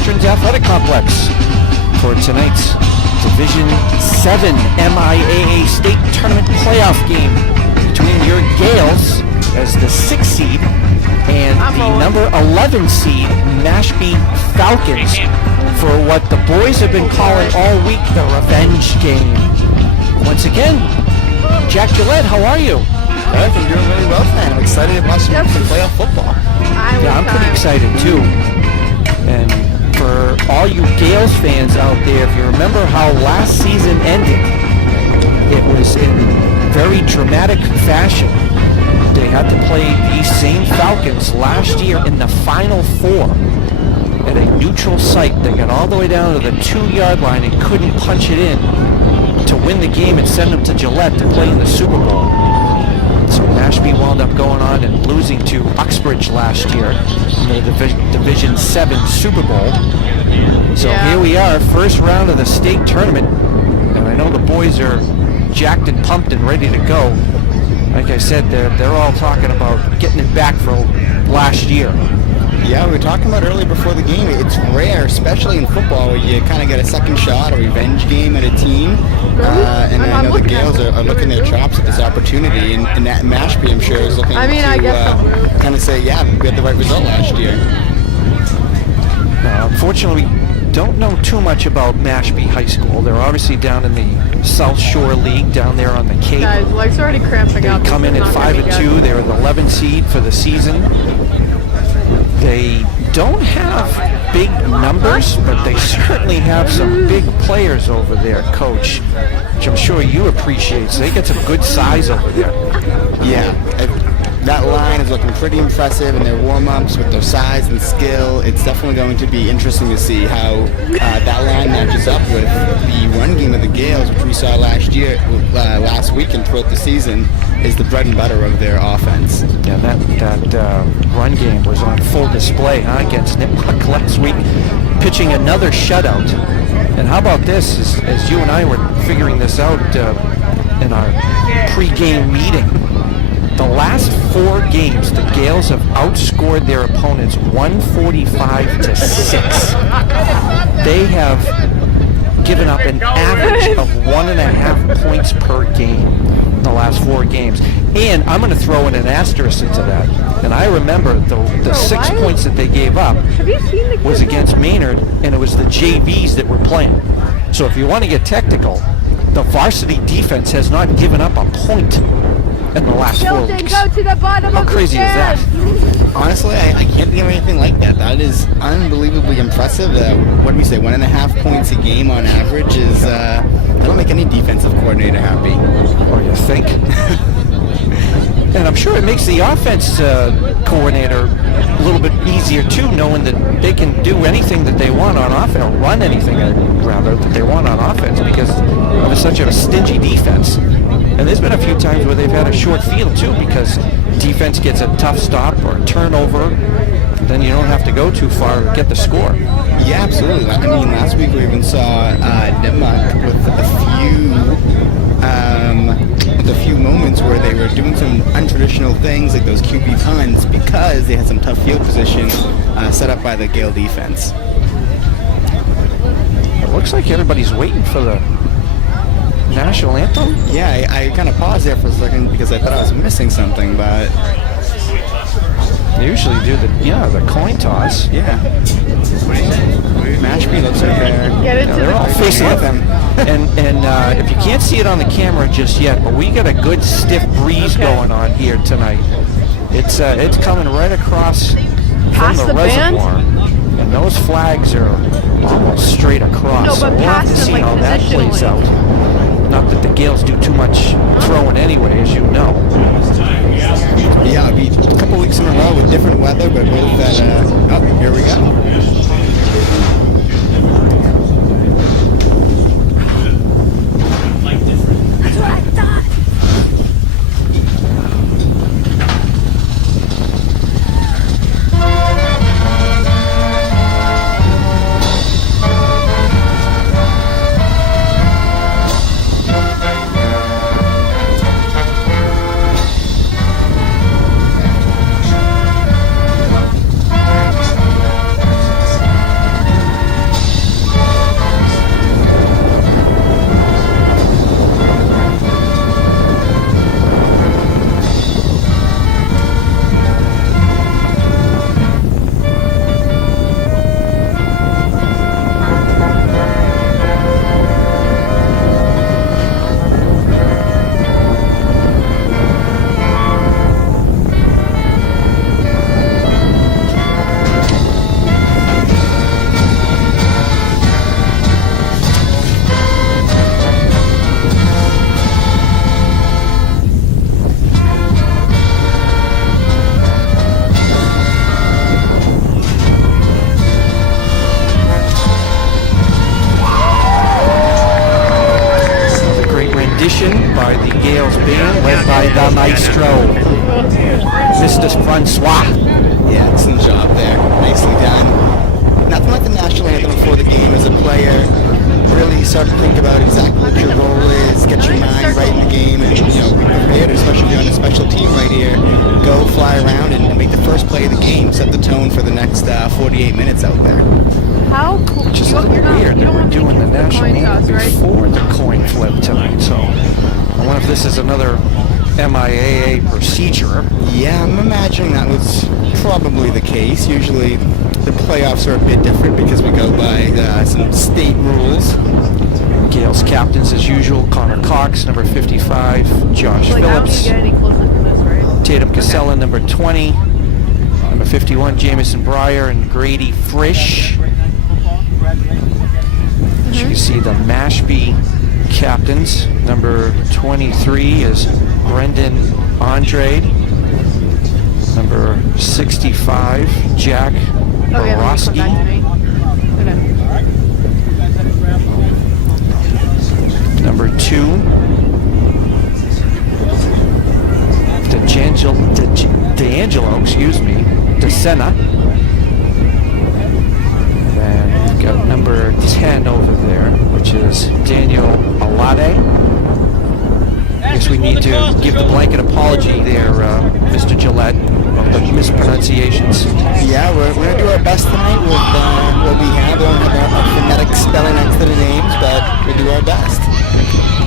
Veterans Athletic Complex for tonight's Division 7 MIAA State Tournament playoff game between your Gales as the 6th seed and the number 11 seed Mashpee Falcons for what the boys have been calling all week the revenge game. Once again, Jack Gillette, how are you? I've been doing really well tonight. I'm excited to watch some playoff football. I'm pretty excited too. And for all you Gales fans out there, if you remember how last season ended, it was in very dramatic fashion. They had to play these same Falcons last year in the Final Four at a neutral site. They got all the way down to the 2-yard line and couldn't punch it in to win the game and send them to Gillette to play in the Super Bowl. So Mashpee wound up going on and losing to Uxbridge last year in the Division 7 Super Bowl. So here we are, first round of the state tournament. And I know the boys are jacked and pumped and ready to go. Like I said, they're all talking about getting it back for last year. Yeah, we were talking about earlier before the game. It's rare, especially in football, where you kind of get a second shot, a revenge game at a team. And I know the Gales are looking their chops at this opportunity. And that Mashpee, I'm sure, is looking to kind of say, yeah, we had the right result last year. Unfortunately, we don't know too much about Mashpee High School. They're obviously down in the South Shore League down there on the Cape. Guys, legs are already cramping up. They come in at 5-2. They're the 11th seed for the season. They don't have big numbers, but they certainly have some big players over there, Coach, which I'm sure you appreciate. So they get some good size over there. Yeah, that line is looking pretty impressive in their warm-ups with their size and skill. It's definitely going to be interesting to see how that line matches up with the run game of the Gales, which we saw last week and throughout the season, is the bread and butter of their offense. Yeah, that run game was on full display against Nipmuc last week, pitching another shutout. And how about this, as you and I were figuring this out in our pre-game meeting, the last 4 games, the Gales have outscored their opponents 145-6. They have given up an average of 1.5 points per game in the last 4 games. And I'm going to throw in an asterisk into that. And I remember the 6 points that they gave up was against Maynard, and it was the JVs that were playing. So if you want to get technical, the varsity defense has not given up a point in the last 4 weeks. How crazy is that? Honestly, I can't think of anything like that. That is unbelievably impressive. What do we say, 1.5 points a game on average is, that'll make any defensive coordinator happy. Or you think. And I'm sure it makes the offense coordinator a little bit easier too, knowing that they can do anything that they want on offense, or run anything rather that they want on offense, because of such a stingy defense. And there's been a few times where they've had a short field too, because defense gets a tough stop or a turnover, then you don't have to go too far to get the score. Yeah, absolutely. I mean, last week we even saw Nipmuc with a few moments where they were doing some untraditional things like those QB punts because they had some tough field position set up by the Gale defense. It looks like everybody's waiting for the national anthem. Yeah, I kind of paused there for a second because I thought I was missing something, but they usually do the coin toss. Yeah. Mashpee looks like they're all facing them. And if you can't see it on the camera just yet, but we got a good stiff breeze going on here tonight. It's coming right across from the reservoir, and those flags are almost straight across. So we'll have to see how that plays out. Not that the Gales do too much throwing anyway, as you know. Yeah, it'll be a couple weeks in a row with different weather, but both that, here we go. by the Gales band, led by the maestro, Mr. Francois. Yeah, excellent job there. Nicely done. Nothing like the national anthem before the game as a player. Really start to think about exactly what your role is, get your mind right in the game, and be prepared, especially on a special team right here. Go fly around and make the first play of the game, set the tone for the next 48 minutes out there. How cool. Which is a little weird that we're doing the national anthem before the coin flip tonight, so I wonder if this is another MIAA procedure. Yeah, I'm imagining that was probably the case. Usually the playoffs are a bit different because we go by some state rules. Gales captains as usual, Connor Cox, number 55, Josh Like, how do you Phillips, get any closer to this, right? Tatum Casella, number 20, number 51, Jamison Breyer, and Grady Frisch. As you can see, the Mashpee captains, number 23 is Brendan Andrade, number 65, Jack Okay, let me come Borowski, back to me. Okay. number 2, D'Angelo, DeSena. And we've got number 10 over there, which is Daniel Alade. I guess we need to give the blanket apology there, Mr. Gillette, of the mispronunciations. Yeah, we're going to do our best tonight with what we have. We don't have a phonetic spelling next to the names, but we'll do our best.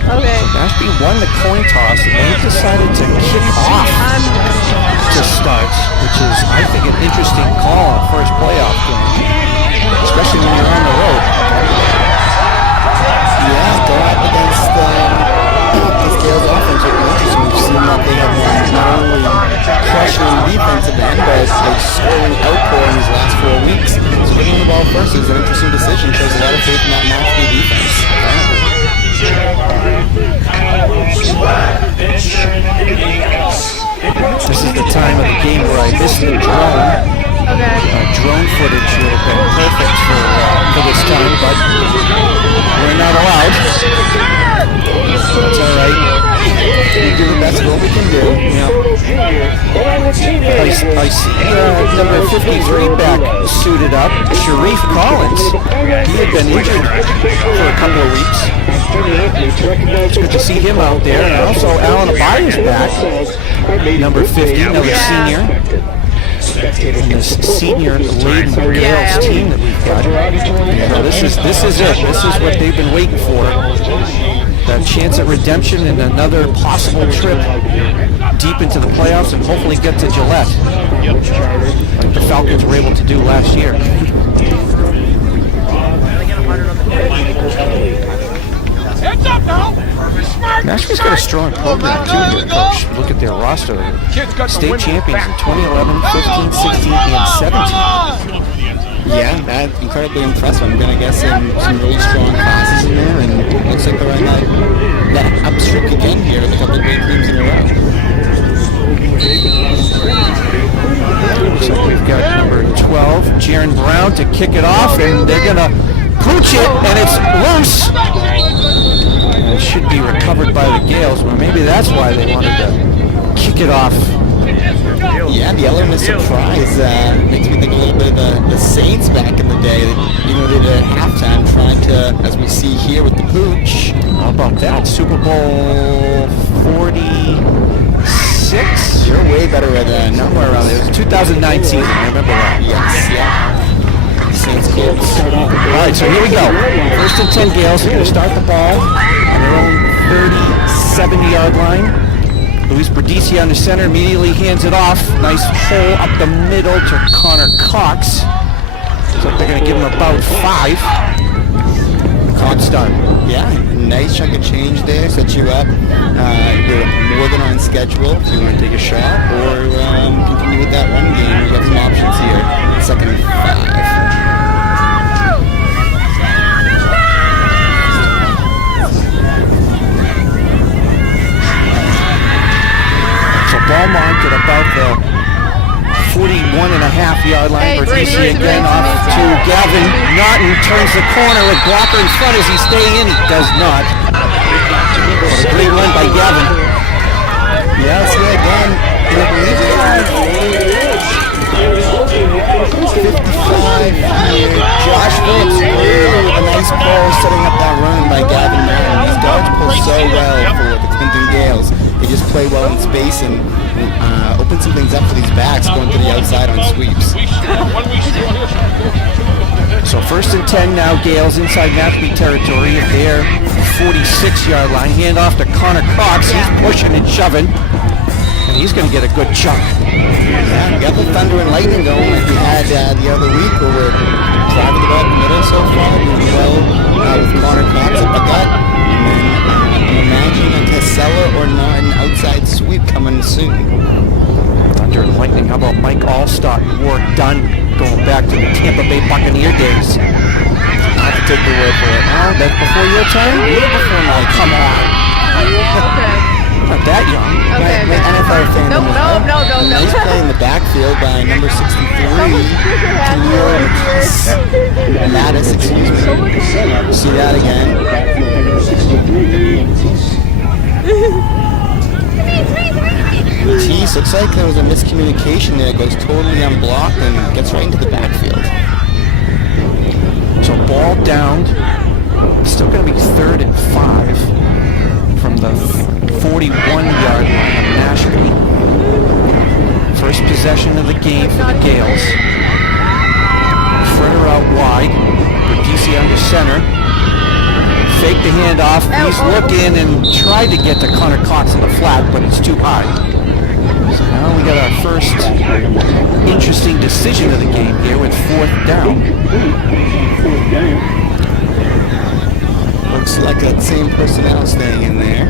Okay. Mashpee won the coin toss and they decided to kick off to start, which is, I think, an interesting call on first playoff game, especially when you're on the road. Yeah, go up against this Gales offense would be interesting. We've seen that they have been not only pressuring the defensive end, but a scoring outpour in these last 4 weeks. So getting the ball first is an interesting decision. Shows a lot of faith in that Mashpee defense. This is the time of the game where I missed the drone. Okay. Drone footage would have been perfect for this time, but we're not allowed. That's all right. We do the best of what we can do. Yeah. I see number 53 back suited up, Sharif Collins. He had been injured for a couple of weeks. It's good to see him out there. And also Alan Abaya's back, number 50, another senior. In this senior-laden Gales team that we've got. So this is it. This is what they've been waiting for. That chance at redemption and another possible trip deep into the playoffs and hopefully get to Gillette, like the Falcons were able to do last year. Heads up now! Nashville's got a strong program too here, Coach. Look at their roster. State champions in 2011, 15, 16, and 17. Yeah, that's incredibly impressive. I'm going to guess some really strong classes in there, and it looks like they're on that upstreak again here with a couple of great teams in a row. So we've got number 12, Jaron Brown, to kick it off, and they're going to pooch it, and it's loose. And it should be recovered by the Gales, but maybe that's why they wanted to kick it off. Yeah, the element of surprise makes me think a little bit of the Saints back in the day. They did it at halftime, trying to, as we see here with the pooch. How about that? Super Bowl 46? You're way better at that. Somewhere around there. It was 2009 season. I remember that. Yes, yeah. Saints Colts. All right, so here we go. First and 10 Gales. They're going to start the ball on their own 37-yard line. Luis Berdisi on the center immediately hands it off. Nice hole up the middle to Connor Cox. Looks like they're going to give him about 5. Cox done. Yeah, nice chunk of change there. Set you up. You're more than on schedule if you want to take a shot or continue with that run game. You have some options here. Second and 5. Beaumont at about the 41.5-yard line. Hey, Berdisi again off to Gavin Naughton. Turns the corner with blocker in front. Is he staying in? He does not. What a great run by Gavin. Yeah, see again. I believe it is 55 here. Josh Phillips really with a nice pull setting up that run by Gavin Martin. These guards pull so well for the Clinton Gales. They just play well in space and open some things up for these backs going to the outside on sweeps. So 1st and 10 now, Gales inside Mashpee territory at their 46-yard line. Hand off to Connor Cox. He's pushing and shoving. And he's going to get a good chunk. Yeah, got the thunder and lightning going like we had the other week where we're driving the ball in the middle so far, moving well with Connor Cox up the gut. And then I'm imagining a Casella or not an outside sweep coming soon. Thunder and lightning. How about Mike Allstott? War done going back to the Tampa Bay Buccaneer days. I have to take your word for it. Oh, that's before your time? A little before my Come on. Okay. Not that young. Okay. My NFL fan. No. Nice play in the backfield by number 63, Mattis, excuse me. See that again. Matisse, looks like there was a miscommunication there. It goes totally unblocked and gets right into the backfield. So ball down. Still going to be 3rd and 5 from the 41-yard line of Mashpee. First possession of the game for the Gales. Further out wide. Bertisi under center. Fake the handoff. He's looking and tried to get to Connor Cox in the flat, but it's too high. So now we got our first interesting decision of the game here with 4th down. Looks like that same personnel staying in there.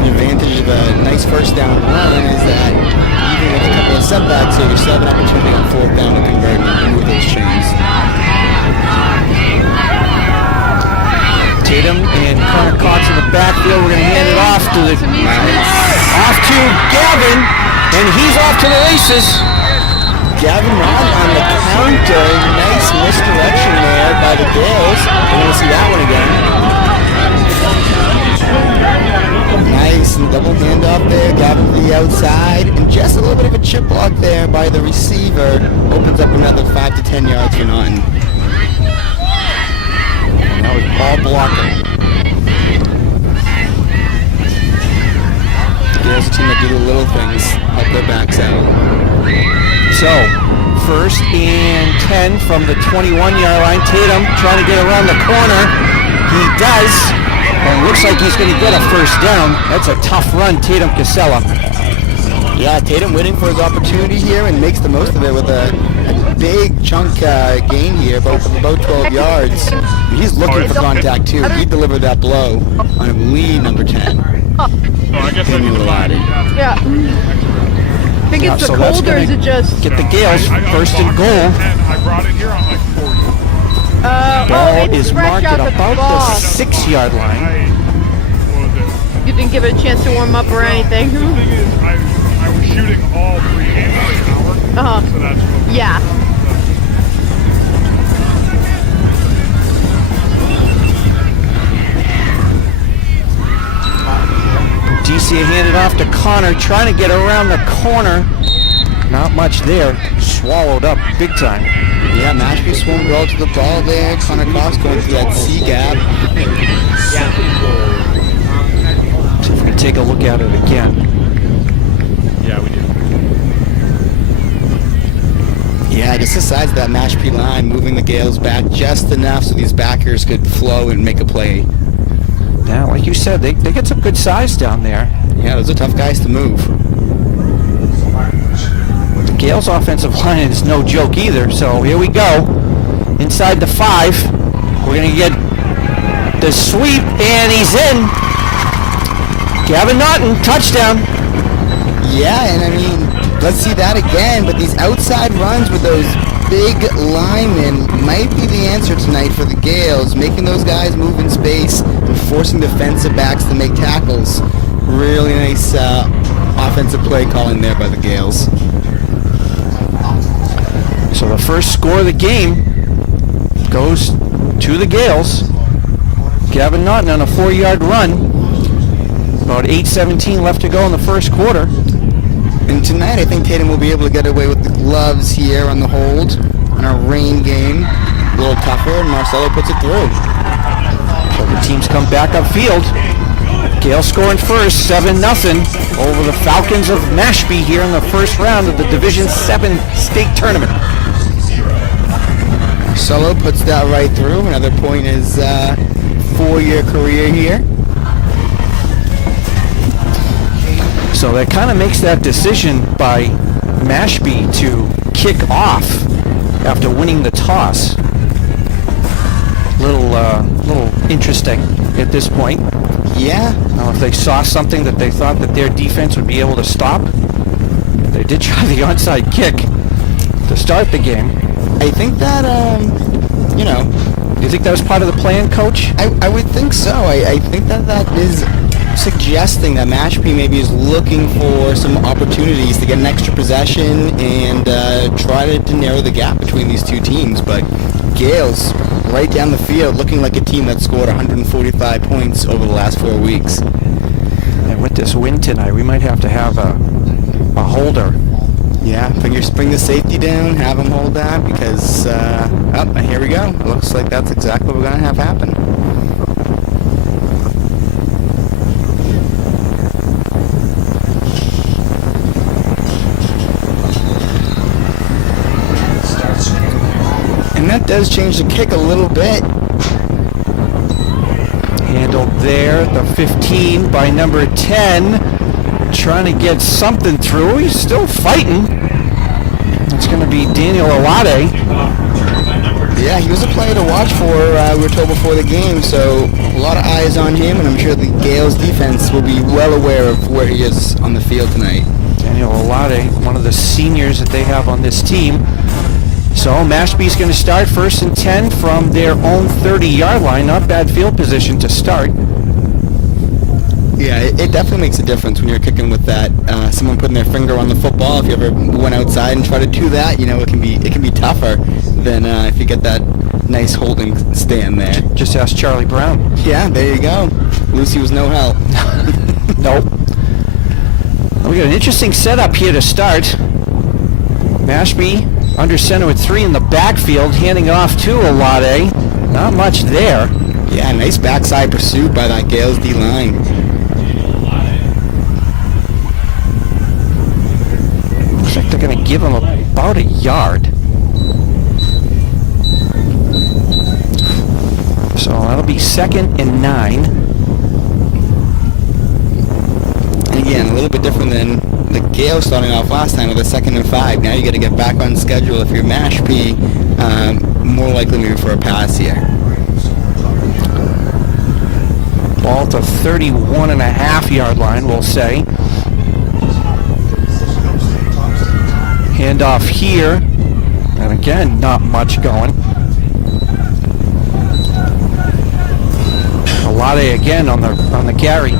The advantage of a nice first down run is that even with a couple of setbacks here, you still have an opportunity on 4th down to convert and move those chains. Tatum and Connor Cox in the backfield. We're going to hand it off to Gavin, and he's off to the races. Gavin Martin on the counter. Nice misdirection there by the Gales. We're going to see that one again. Nice and double handoff there. Gavin to the outside. And just a little bit of a chip block there by the receiver. Opens up another 5 to 10 yards for Naughton. That was ball blocking. Gales a team that do the little things, help their backs out. So, 1st and 10 from the 21-yard line. Tatum trying to get around the corner. He does. And looks like he's going to get a 1st down. That's a tough run, Tatum Casella. Yeah, Tatum waiting for his opportunity here and makes the most of it with a big chunk gain here, about 12 yards. He's looking for contact too. He delivered that blow on lead number 10. Yeah. I think it's the so that's cold or is it just... Get the Gales 1st and goal. I brought it here. I'm like 40. Ball it's is fresh marked out at the about box. the 6-yard line. You didn't give it a chance to warm up or anything. The thing is, I was shooting all 3 games in an hour. So that's what Yeah. DC handed off to Connor, trying to get around the corner. Not much there. Swallowed up big time. Yeah, Mashpee swung well to the ball there. Connor Cox going through that C gap. So if we can take a look at it again. Yeah, we do. Yeah, just the size of that Mashpee line, moving the Gales back just enough so these backers could flow and make a play. Yeah, like you said, they get some good size down there. Yeah, those are tough guys to move. The Gales' offensive line is no joke either, so here we go. Inside the 5. We're going to get the sweep, and he's in. Gavin Naughton, touchdown. Yeah, and I mean, let's see that again, but these outside runs with those big linemen might be the answer tonight for the Gales, making those guys move in space and forcing defensive backs to make tackles. Really nice offensive play calling there by the Gales. So the first score of the game goes to the Gales. Gavin Naughton on a 4-yard run. About 8:17 left to go in the first quarter. And tonight, I think Tatum will be able to get away with the gloves here on the hold. On a rain game, a little tougher, and Marcelo puts it through. So the teams come back upfield. Gales scoring first, 7-0 over the Falcons of Mashpee here in the first round of the Division 7 state tournament. Marcelo puts that right through. Another point in his 4-year career here. So that kind of makes that decision by Mashpee to kick off after winning the toss. Little interesting at this point. Yeah. Now, if they saw something that they thought that their defense would be able to stop, they did try the onside kick to start the game. I think that, Do you think that was part of the plan, Coach? I would think so. I think that is suggesting that Mashpee maybe is looking for some opportunities to get an extra possession and try to narrow the gap between these two teams. But Gales, right down the field, looking like a team that scored 145 points over the last 4 weeks. And with this win tonight, we might have to have a holder. Yeah, bring the safety down, have him hold that, because, here we go. It looks like that's exactly what we're going to have happen. And that does change the kick a little bit. Handled there, the 15 by number 10. Trying to get something through. He's still fighting. It's going to be Daniel Alade. Yeah, he was a player to watch for, we were told before the game, so a lot of eyes on him, and I'm sure the Gales defense will be well aware of where he is on the field tonight. Daniel Alade, one of the seniors that they have on this team. So Mashpee's going to start 1st and 10 from their own 30-yard line. Not bad field position to start. Yeah, it definitely makes a difference when you're kicking with that. Someone putting their finger on the football. If you ever went outside and tried to do that, it can be tougher than if you get that nice holding stand there. Just ask Charlie Brown. Yeah, there you go. Lucy was no help. Nope. We got an interesting setup here to start. Mashpee under center with 3 in the backfield, handing off to Alade. Not much there. Yeah, nice backside pursuit by that Gales D-line. Looks like they're going to give him about a yard. So that'll be 2nd and 9. And again, a little bit different than the Gales starting off last time with a 2nd and 5. Now you got to get back on schedule if you're Mashpee. More likely maybe for a pass here. Ball to 31.5-yard line, we'll say. Handoff here. And again, not much going. Alade again on the carry.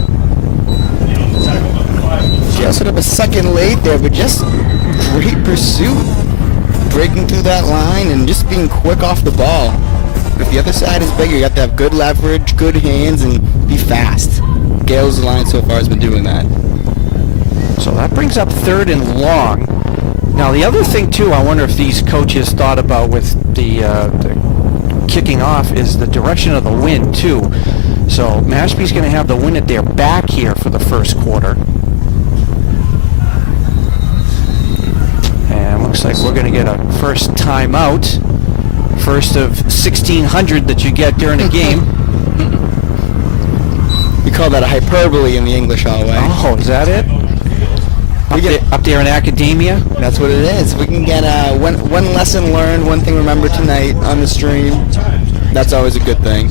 Gales set up a second late there, but just great pursuit. Breaking through that line and just being quick off the ball. If the other side is bigger, you have to have good leverage, good hands, and be fast. Gales' line so far has been doing that. So that brings up 3rd and long. Now the other thing too, I wonder if these coaches thought about with the kicking off is the direction of the wind too. So Mashpee's going to have the wind at their back here for the first quarter. And looks like we're going to get a first timeout. First of 1,600 that you get during a game. We call that a hyperbole in the English hallway. Oh, is that it? Up there in academia? That's what it is. We can get one lesson learned, one thing remembered tonight on the stream. That's always a good thing.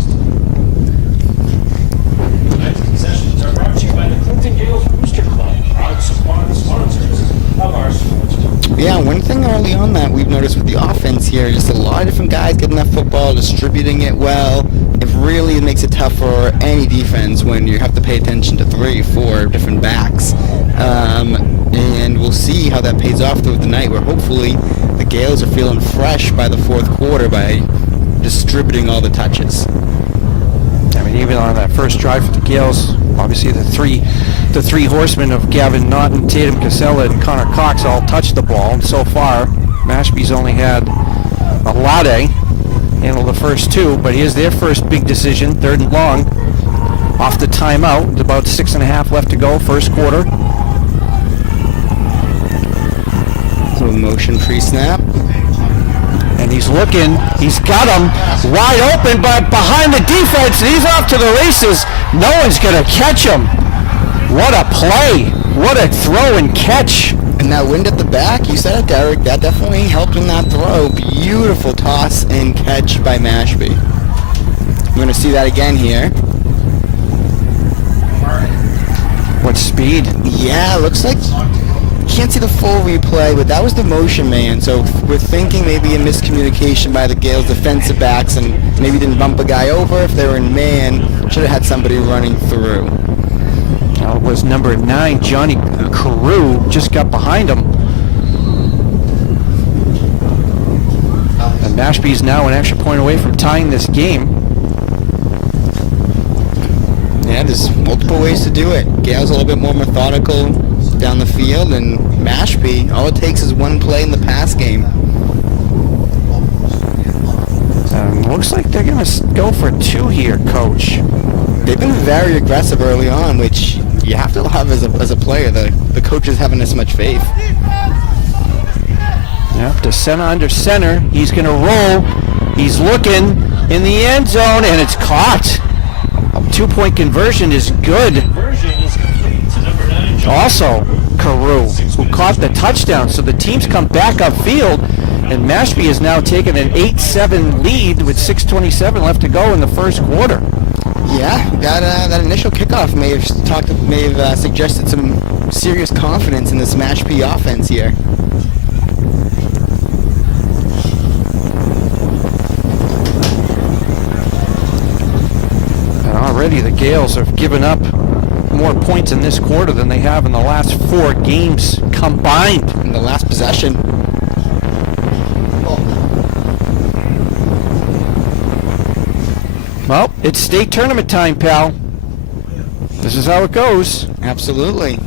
Sessions are brought to you by the Clinton Gales Booster Club, proud sponsors of our sports. Yeah, one thing early on that we've noticed with the offense here, just a lot of different guys getting that football, distributing it well. It really makes it tough for any defense when you have to pay attention to 3, 4 different backs. And we'll see how that pays off through the night, where hopefully the Gales are feeling fresh by the fourth quarter by distributing all the touches. I mean, even on that first drive for the Gales, obviously the three horsemen of Gavin Naughton, Tatum Casella, and Connor Cox all touched the ball. And so far, Mashpee's only had Alade handle the first two, but here's their first big decision, 3rd and long, off the timeout. With about 6.5 left to go, first quarter. Little motion pre-snap. And he's looking, he's got him wide open, but behind the defense, and he's off to the races. No one's going to catch him. What a play. What a throw and catch. And that wind at the back, you said it, Derek, that definitely helped in that throw. Beautiful toss and catch by Mashpee. We're going to see that again here. What speed. Yeah, looks like... Can't see the full replay, but that was the motion man. So we're thinking maybe a miscommunication by the Gales defensive backs and maybe didn't bump a guy over. If they were in man, should have had somebody running through. It was number 9, Johnny Carew, just got behind him. And Mashpee's now an extra point away from tying this game. Yeah, there's multiple ways to do it. Gale's a little bit more methodical down the field, and Mashpee, all it takes is one play in the pass game. Looks like they're going to go for 2 here, Coach. They've been very aggressive early on, which you have to have as a player. The coaches having this much faith. Yep, to center under center. He's going to roll. He's looking in the end zone, and it's caught. A 2-point conversion is good. Also, Carew, who caught the touchdown. So the teams come back upfield, and Mashpee has now taken an 8-7 lead with 6:27 left to go in the first quarter. Yeah, that initial kickoff may have suggested some serious confidence in this Mashpee offense here. And already the Gales have given up more points in this quarter than they have in the last 4 games combined. In the last possession. Well, it's state tournament time, pal. This is how it goes. Absolutely.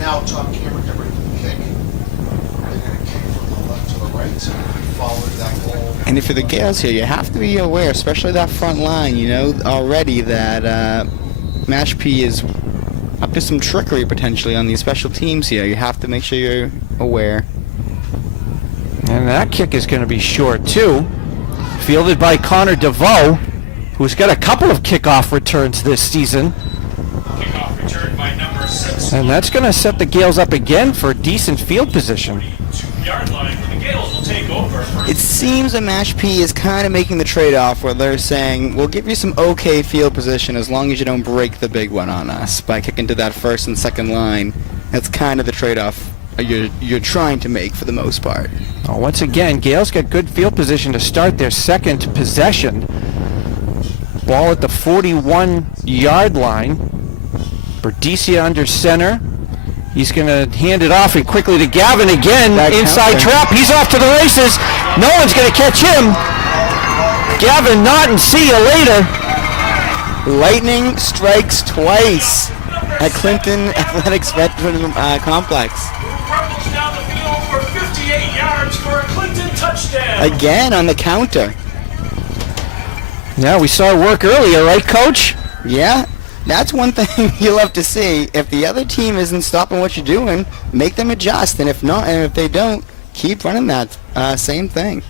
Now, top camera, get ready for the kick. They're going to kick from the left to the right, so follow that goal. And if you're the Gales here, you have to be aware, especially that front line, you know already that Mashpee is up to some trickery potentially on these special teams here. You have to make sure you're aware. And that kick is going to be short, too. Fielded by Connor DeVoe, who's got a couple of kickoff returns this season. Kickoff return by number 6. And that's going to set the Gales up again for decent field position. 2-yard line where the Gales will take over. It seems that Mashpee is kind of making the trade-off where they're saying, we'll give you some okay field position as long as you don't break the big one on us by kicking to that first and second line. That's kind of the trade-off you're trying to make for the most part. Oh, once again, Gales got good field position to start their second possession. Ball at the 41-yard line. Berdicia under center. He's going to hand it off and quickly to Gavin again. Inside trap. He's off to the races. No one's going to catch him. Gavin Naughton, see you later. Lightning strikes twice at Clinton Athletics Veteran Complex. Rumbles down the field for 58 yards for a Clinton touchdown. Again on the counter. Yeah, we saw it work earlier, right, Coach? Yeah, that's one thing you'll have to see. If the other team isn't stopping what you're doing, make them adjust. And if not, and if they don't, keep running that same thing.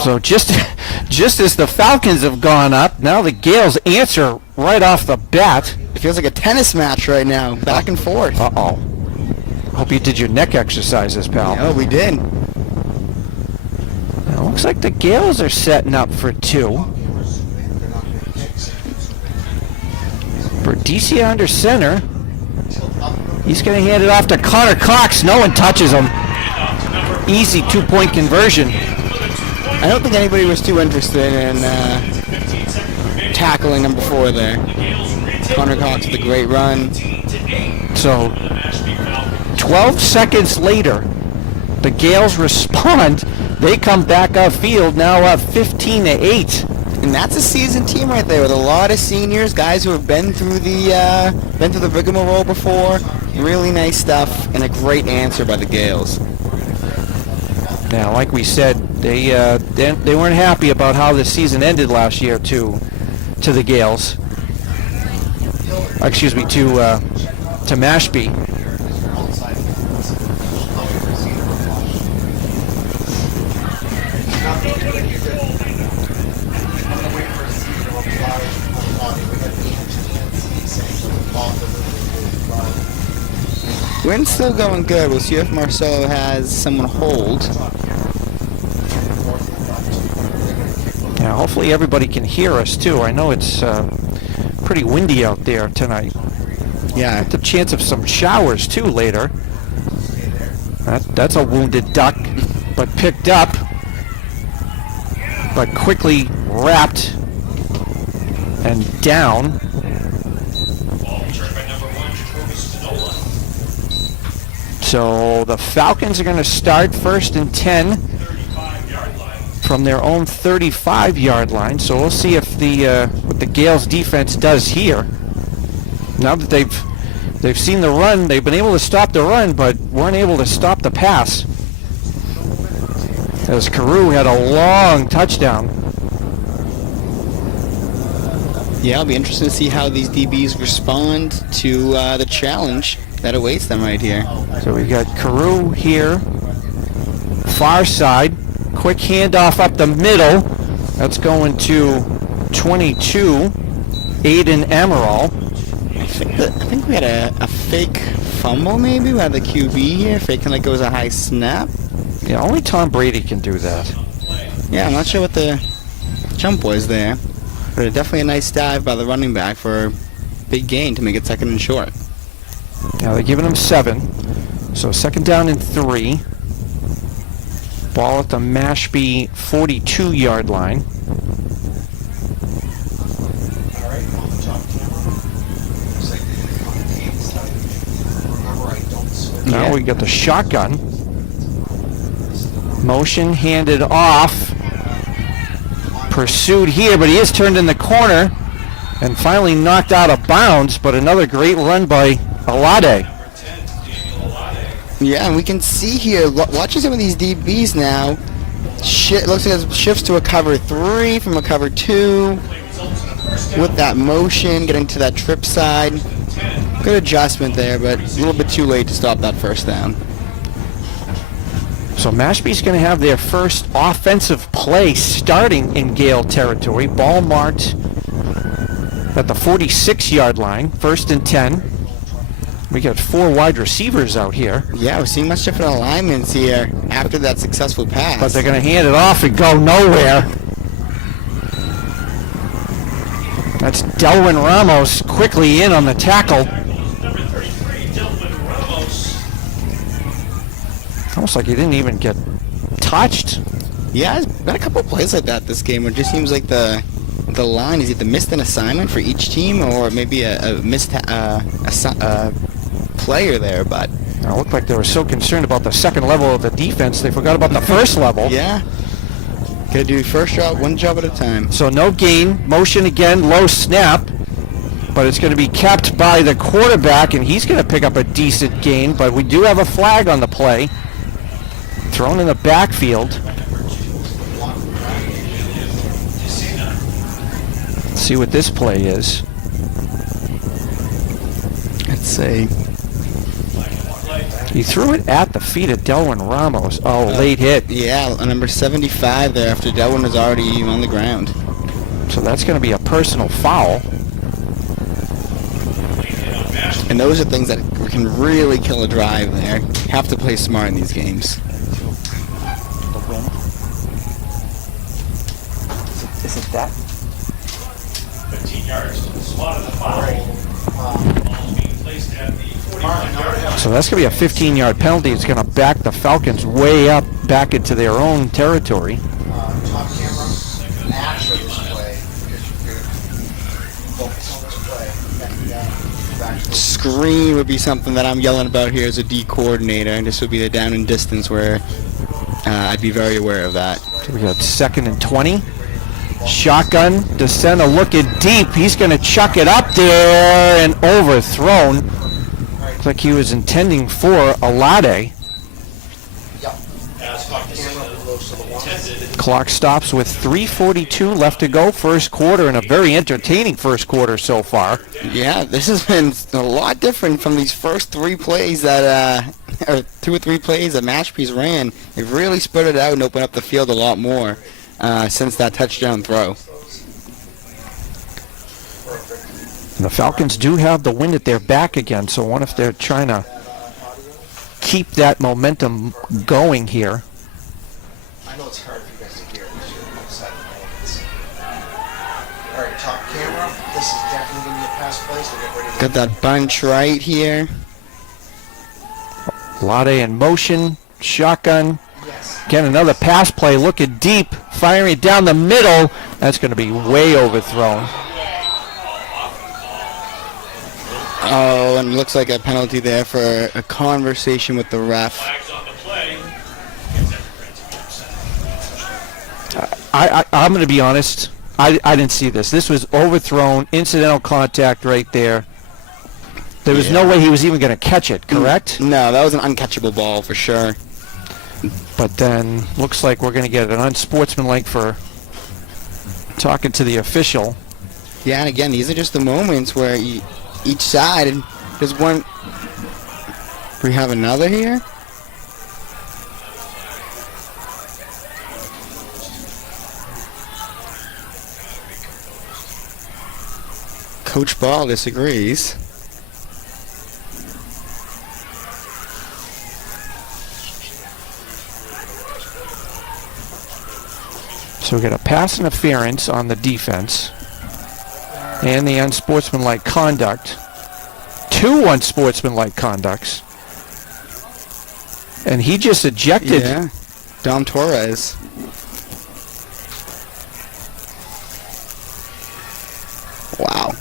So just as the Falcons have gone up, now the Gales answer right off the bat. It feels like a tennis match right now, back and forth. Uh-oh. Hope you did your neck exercises, pal. Oh, we did. Now, looks like the Gales are setting up for 2. Berdicia under center. He's going to hand it off to Connor Cox. No one touches him. Easy 2-point conversion. I don't think anybody was too interested in tackling number 4 there. Connor Cox with a great run. So 12 seconds later, the Gales respond. They come back upfield, now up 15-8. And that's a seasoned team right there with a lot of seniors, guys who have been through the rigmarole before. Really nice stuff and a great answer by the Gales. Now, like we said, they weren't happy about how the season ended last year to the Gales. Excuse me, to Mashpee. Wind's still going good. We'll see if Marcelo has someone hold. Yeah, hopefully everybody can hear us too. I know it's pretty windy out there tonight. Yeah. The chance of some showers too later. That's a wounded duck, but picked up, but quickly wrapped and down. So the Falcons are going to start 1st and 10 from their own 35-yard line. So we'll see if what the Gales defense does here. Now that they've seen the run, they've been able to stop the run, but weren't able to stop the pass. As Carew had a long touchdown. Yeah, it'll be interesting to see how these DBs respond to the challenge that awaits them right here. So we got Carew here, far side, quick handoff up the middle. That's going to 22, Aiden Amaral. I think we had a fake fumble maybe. We had the QB here faking like it was a high snap. Yeah, only Tom Brady can do that. Yeah, I'm not sure what the jump was there, but definitely a nice dive by the running back for a big gain to make it 2nd and short. Now they're giving him 7. So 2nd down and 3. Ball at the Mashpee 42-yard line. All right, on the top camera. Looks like they did it on the game side. Remember, I don't switch. Now we got the shotgun. Motion handed off. Pursued here, but he is turned in the corner and finally knocked out of bounds, but another great run by Alade. Yeah, and we can see here, watching some of these DBs now, it looks like it shifts to a cover 3 from a cover 2 with that motion, getting to that trip side. Good adjustment there, but a little bit too late to stop that 1st down. So Mashpee's going to have their first offensive play starting in Gale territory. Ball marked at the 46-yard line, 1st and 10. We got 4 wide receivers out here. Yeah, we're seeing much different alignments here after that successful pass. But they're going to hand it off and go nowhere. That's Delwin Ramos quickly in on the tackle. Number 33, Delvin Ramos. Almost like he didn't even get touched. Yeah, there's been a couple of plays like that this game where it just seems like the line is either missed an assignment for each team or maybe a missed player there, but It looked like they were so concerned about the 2nd level of the defense, they forgot about the 1st level. yeah. Gotta do first job, one job at a time. So no gain, motion again, low snap, but it's going to be kept by the quarterback, and he's going to pick up a decent gain, but we do have a flag on the play. Thrown in the backfield. Let's see what this play is. Let's see. He threw it at the feet of Delwin Ramos. Oh, late hit. Yeah, number 75 there after Delwin was already on the ground. So that's going to be a personal foul. And those are things that can really kill a drive there. Have to play smart in these games. Is it that? 15 yards to the spot of the foul. Ball being placed at the 45-yard line. So that's going to be a 15-yard penalty. It's going to back the Falcons way up back into their own territory. Top camera, after this play, because you're going to focus on this play, back screen would be something that I'm yelling about here as a D coordinator, and this would be the down and distance where I'd be very aware of that. So we got 2nd and 20. Shotgun, DeSena looking deep. He's going to chuck it up there and overthrown. Looks like he was intending for Alade. Clock stops with 3:42 left to go, first quarter, and a very entertaining first quarter so far. Yeah, this has been a lot different from these first 3 plays that, or 2 or 3 plays that Mashpee's ran. They've really spread it out and opened up the field a lot more since that touchdown throw. And the Falcons do have the wind at their back again, so I wonder if they're trying to keep that momentum going here. I know it's hard for you guys to hear because you're outside the elements. All right, top camera. This is definitely going to be a pass play, so get ready to Got that bunch right here. Lade in motion, shotgun. Yes. Again, another pass play, looking deep, firing it down the middle. That's going to be way overthrown. Oh, and looks like a penalty there for a conversation with the ref. Flags on the play. I'm going to be honest. I didn't see this. This was overthrown, incidental contact right there. There was no way he was even going to catch it, correct? No, that was an uncatchable ball for sure. But then looks like we're going to get an unsportsmanlike for talking to the official. Yeah, and again, these are just the moments where each side, and there's one. We have another here. Coach Ball disagrees. So we got a pass interference on the defense and the unsportsmanlike conduct. 2 unsportsmanlike conducts. And he just ejected. Yeah, Dom Torres. Wow.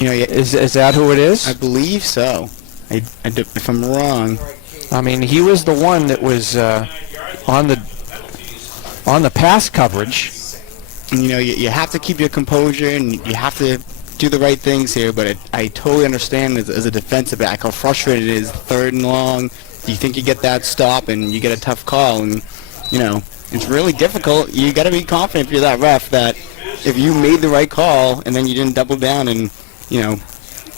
You know, Is that who it is? I believe so. If I'm wrong. I mean, he was the one that was on the pass coverage. You know, you have to keep your composure and you have to do the right things here, but I totally understand as a defensive back how frustrated it is. 3rd and long, you think you get that stop and you get a tough call, and, you know, it's really difficult. You got to be confident if you're that ref that if you made the right call and then you didn't double down and, you know,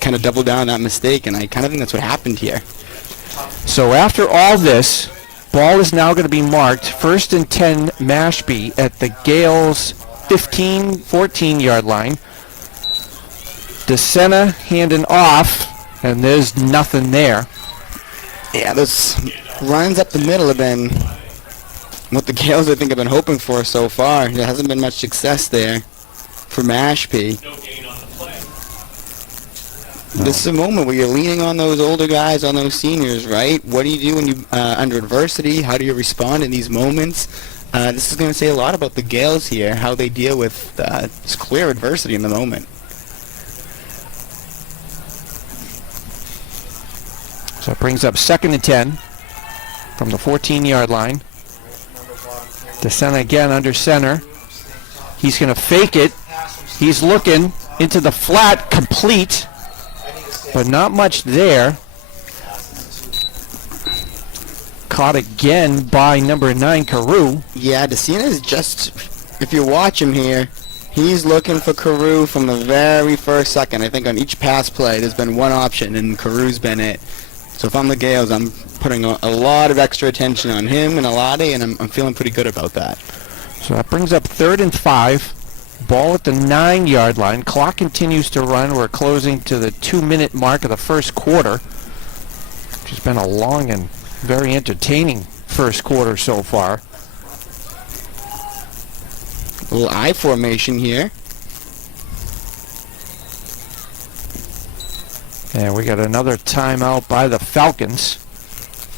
kind of double down on that mistake, and I kind of think that's what happened here. So after all this, ball is now going to be marked 1st and 10 Mashpee at the Gales 14-yard line. DeSena handing off, and there's nothing there. Yeah, those runs up the middle have been what the Gales, I think, have been hoping for so far. There hasn't been much success there for Mashpee. No gain on the play. This is a moment where you're leaning on those older guys, on those seniors, right? What do you do when you under adversity? How do you respond in these moments? This is going to say a lot about the Gales here, how they deal with this clear adversity in the moment. So it brings up 2nd and 10 from the 14-yard line. DeSena again under center. He's going to fake it. He's looking into the flat, complete, but not much there. Caught again by number 9, Carew. Yeah, DeSena is just, if you watch him here, he's looking for Carew from the very first second. I think on each pass play, there's been one option, and Carew's been it. So if I'm the Gales, I'm putting a lot of extra attention on him and Alade, and I'm feeling pretty good about that. So that brings up 3rd and 5. Ball at the 9-yard line. Clock continues to run. We're closing to the 2-minute mark of the first quarter, which has been a long and very entertaining first quarter so far. A little I formation here. And we got another timeout by the Falcons.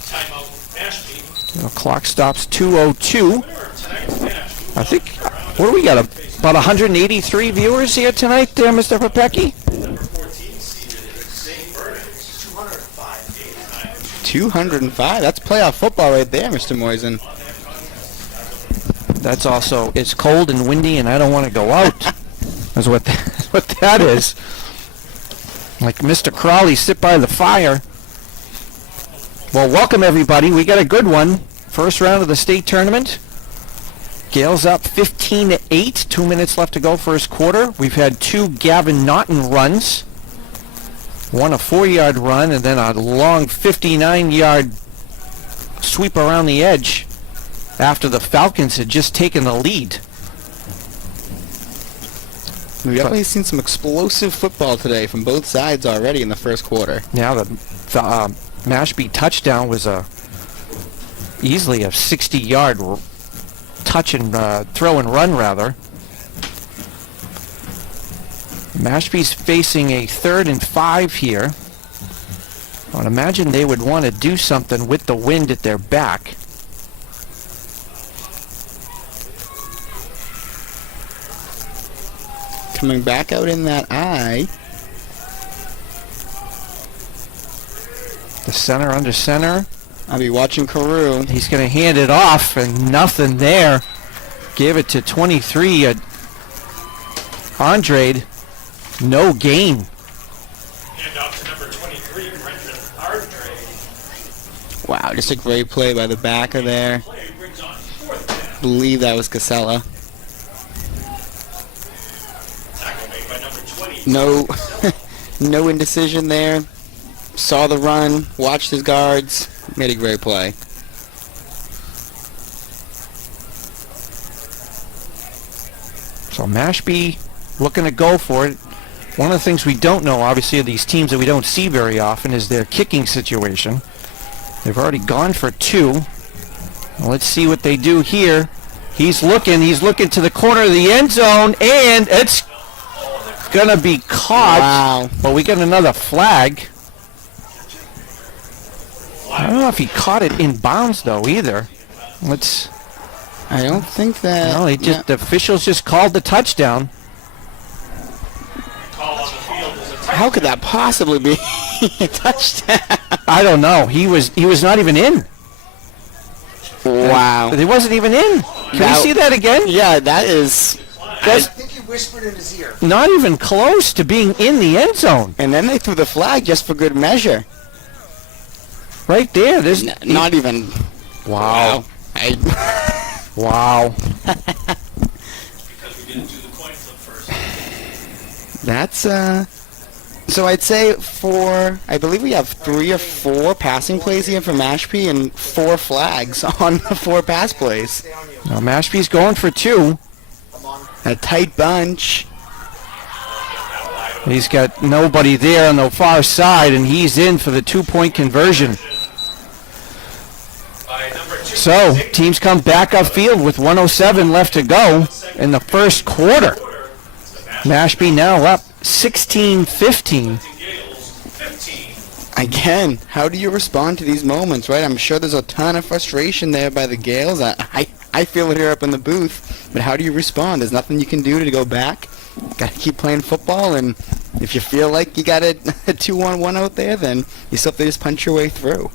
Timeout Mashpee. The clock stops 2:02. I think, what do we got, about 183 viewers here tonight there, Mr. Popecki? 205. That's playoff football right there, Mr. Moisen. That's also, it's cold and windy and I don't want to go out. That's what that is. Like Mr. Crawley, sit by the fire. Well, welcome everybody. We got a good one. First round of the state tournament. Gales up 15-8. 2 minutes left to go first quarter. We've had 2 Gavin Naughton runs. One a 4-yard run and then a long 59-yard sweep around the edge after the Falcons had just taken the lead. We've definitely seen some explosive football today from both sides already in the first quarter. Now the Mashpee touchdown was easily a 60-yard touch and throw and run rather. Mashpee's facing a 3rd and 5 here. I would imagine they would want to do something with the wind at their back. Coming back out in that eye. The center under center. I'll be watching Carew. He's going to hand it off and nothing there. Gave it to 23. Andrade. No gain. And off to number 23, Brendan Ardrade. Wow, just a great play by the backer there. Play brings on 4th down. Believe that was Casella. Tackle made by number 20. No indecision there. Saw the run, watched his guards, made a great play. So Mashpee looking to go for it. One of the things we don't know, obviously, of these teams that we don't see very often is their kicking situation. They've already gone for 2. Well, let's see what they do here. He's looking to the corner of the end zone, and it's going to be caught. Wow. But we get another flag. I don't know if he caught it in bounds, though, either. I don't think that... No, the officials just called the touchdown. Call on the field is a How could that possibly be a touchdown? I don't know. He was not even in. Wow. He wasn't even in. Can you see that again? Yeah, that is... I think he whispered in his ear. Not even close to being in the end zone. And then they threw the flag just for good measure. Right there. There's Not even... Wow. Wow. because we didn't do the coin flip first. That's, So I'd say I believe we have 3 or 4 passing plays here for Mashpee and 4 flags on the 4 pass plays. Now Mashpee's going for 2. A tight bunch. He's got nobody there on the far side, and he's in for the 2-point conversion. By number 2. So, teams come back upfield with 1:07 left to go in the first quarter. Mashpee now up 16-15. Gales 15. Again, how do you respond to these moments, right? I'm sure there's a ton of frustration there by the Gales. I feel it here up in the booth, but how do you respond? There's nothing you can do to go back. Got to keep playing football, and if you feel like you got a 2-on-1 out there, then you still have to just punch your way through.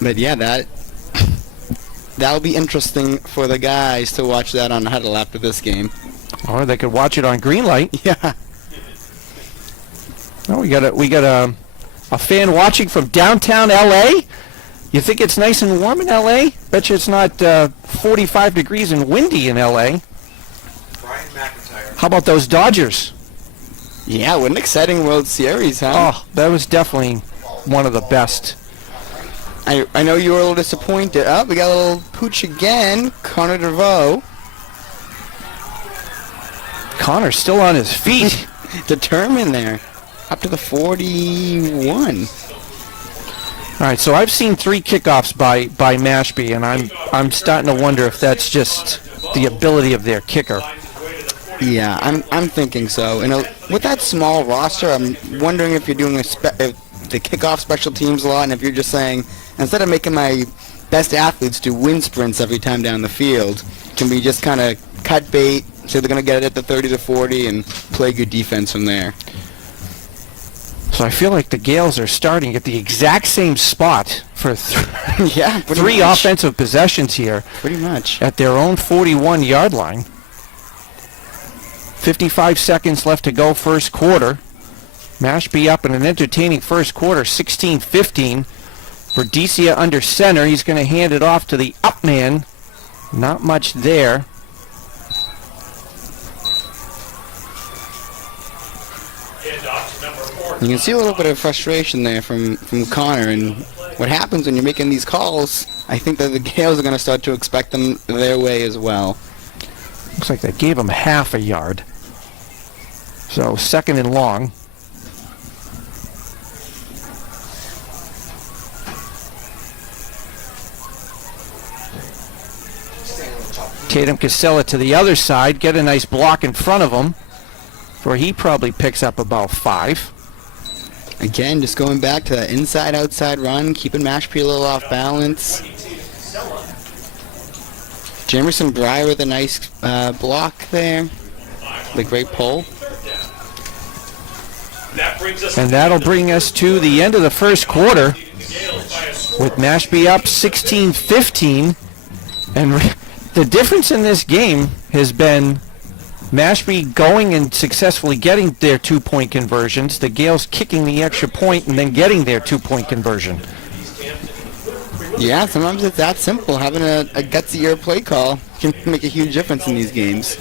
But yeah, that'll be interesting for the guys to watch that on Huddle after this game. Or they could watch it on Greenlight. Yeah. Oh, we got a fan watching from downtown LA. You think it's nice and warm in LA? Bet you it's not 45 degrees and windy in LA. Brian McIntyre. How about those Dodgers? Yeah, what an exciting World Series, huh? Oh, that was definitely one of the best. I know you were a little disappointed. Oh, we got a little pooch again. Connor DeVoe. Connor's still on his feet. Determined there. Up to the 41. All right, so I've seen 3 kickoffs by Mashpee, and I'm starting to wonder if that's just the ability of their kicker. Yeah, I'm thinking so. And with that small roster, I'm wondering if you're doing the kickoff special teams a lot, and if you're just saying, instead of making my best athletes do wind sprints every time down the field, can we just kind of cut bait, so they're going to get it at the 30 to 40, and play good defense from there. So I feel like the Gales are starting at the exact same spot for Yeah, pretty three much. offensive possessions here Pretty much. at their own 41-yard line. 55 seconds left to go first quarter. Mashpee up in an entertaining first quarter, 16-15. Verdecia under center. He's going to hand it off to the up man. Not much there. You can see a little bit of frustration there from Connor, and what happens when you're making these calls, I think that the Gales are going to start to expect them their way as well. Looks like they gave him half a yard. So second and long. Tatum can sell it to the other side, get a nice block in front of him, where he probably picks up about 5. Again, just going back to that inside-outside run, keeping Mashpee a little off balance. Jamerson Breyer with a nice block there. The great pull. And that'll bring us to the end of the first quarter with Mashpee up 16-15. And the difference in this game has been Mashpee going and successfully getting their 2-point conversions, the Gales kicking the extra point and then getting their 2-point conversion. Yeah, sometimes it's that simple. Having a gutsier play call can make a huge difference in these games.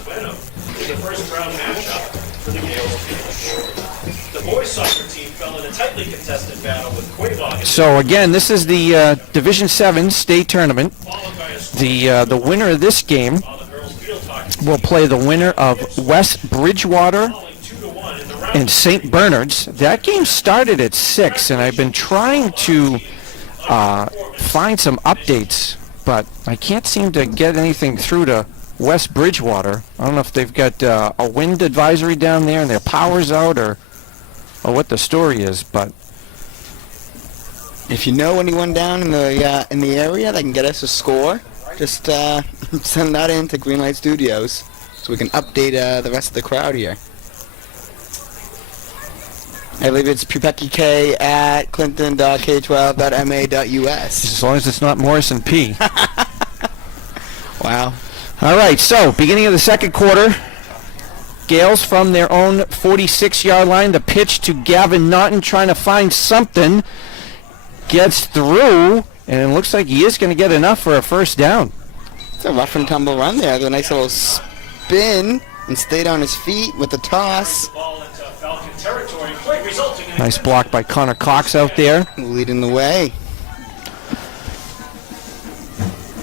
So again, this is the Division 7 state tournament. The winner of this game will play the winner of West Bridgewater and St. Bernard's. That game started at 6, and I've been trying to find some updates, but I can't seem to get anything through to West Bridgewater. I don't know if they've got a wind advisory down there and their power's out, or what the story is, but If you know anyone down in the area that can get us a score, just send that in to Greenlight Studios so we can update the rest of the crowd here. I believe it's pupekik at clinton.k12.ma.us. as long as it's not Morrison P. Wow. All right, so beginning of the second quarter, Gales from their own 46-yard line. The pitch to Gavin Naughton, trying to find something. Gets through, and it looks like he is going to get enough for a first down. It's a rough and tumble run there. A nice little spin and stayed on his feet with the toss. Nice block by Connor Cox out there. Leading the way.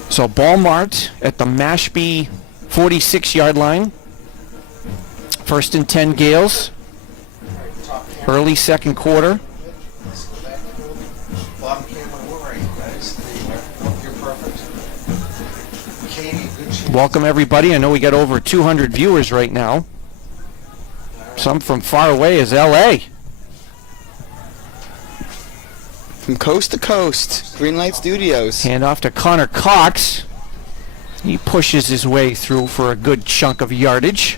So ball marked at the Mashpee 46-yard line. First and 10 Gales. Early second quarter. Bottom camera, where are you guys? You're perfect. Katie, good chance. Welcome everybody. I know we got over 200 viewers right now. Some from far away as LA. From coast to coast, Greenlight Studios. Hand off to Connor Cox. He pushes his way through for a good chunk of yardage.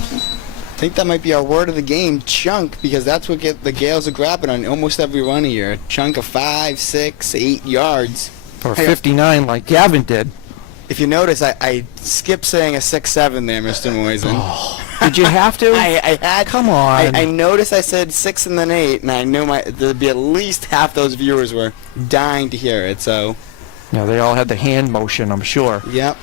I think that might be our word of the game, chunk, because that's what the Gales are grabbing on almost every run here. A chunk of 5, 6, 8 yards. Or 59 like Gavin did. If you notice, I skipped saying a 6-7 there, Mr. Moisen. Did you have to? I had. Come on. I noticed I said 6 and then 8, and I knew there'd be at least half those viewers were dying to hear it. So. No, they all had the hand motion, I'm sure. Yep.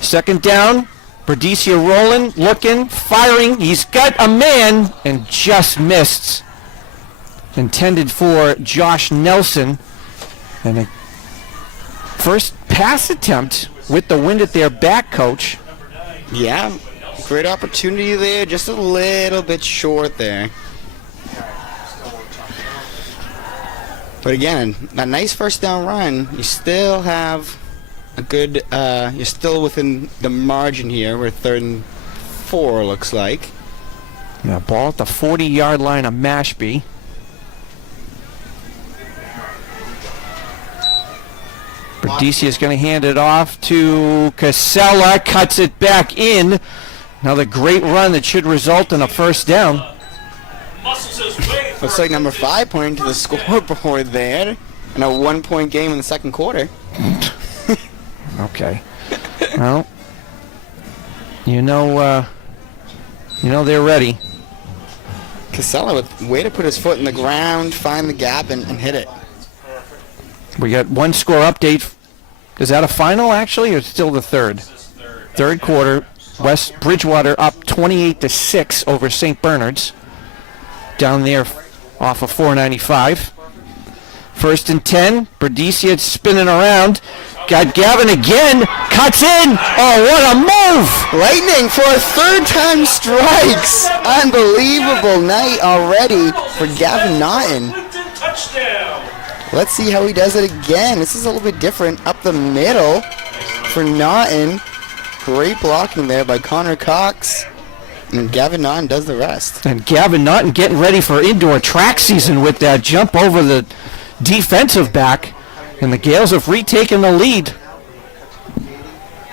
Second down. Verdecia rolling, looking, firing. He's got a man and just missed. Intended for Josh Nelson. And a first pass attempt with the wind at their back, coach. Yeah. Great opportunity there. Just a little bit short there. But again, a nice first down run. You still have a good, you're still within the margin here. We're 3rd and 4, looks like. Yeah, ball at the 40-yard line of Mashpee. Verdecia is going to hand it off to Casella. Cuts it back in. Another great run that should result in a first down. Looks like number 5 pointing to the scoreboard there. And a 1-point game in the second quarter. Okay. Well, you know they're ready. Casella with way to put his foot in the ground, find the gap, and hit it. We got one score update. Is that a final, actually, or still the third? Third quarter. West Bridgewater up 28-6 over St. Bernard's. Down there off of 495. First and 10. Berdicia spinning around. Got Gavin again. Cuts in. Oh, what a move! Lightning for a third time strikes. Unbelievable night already for Gavin Naughton. Touchdown. Let's see how he does it again. This is a little bit different. Up the middle for Naughton. Great blocking there by Connor Cox. And Gavin Naughton does the rest. And Gavin Naughton getting ready for indoor track season with that jump over the defensive back. And the Gales have retaken the lead.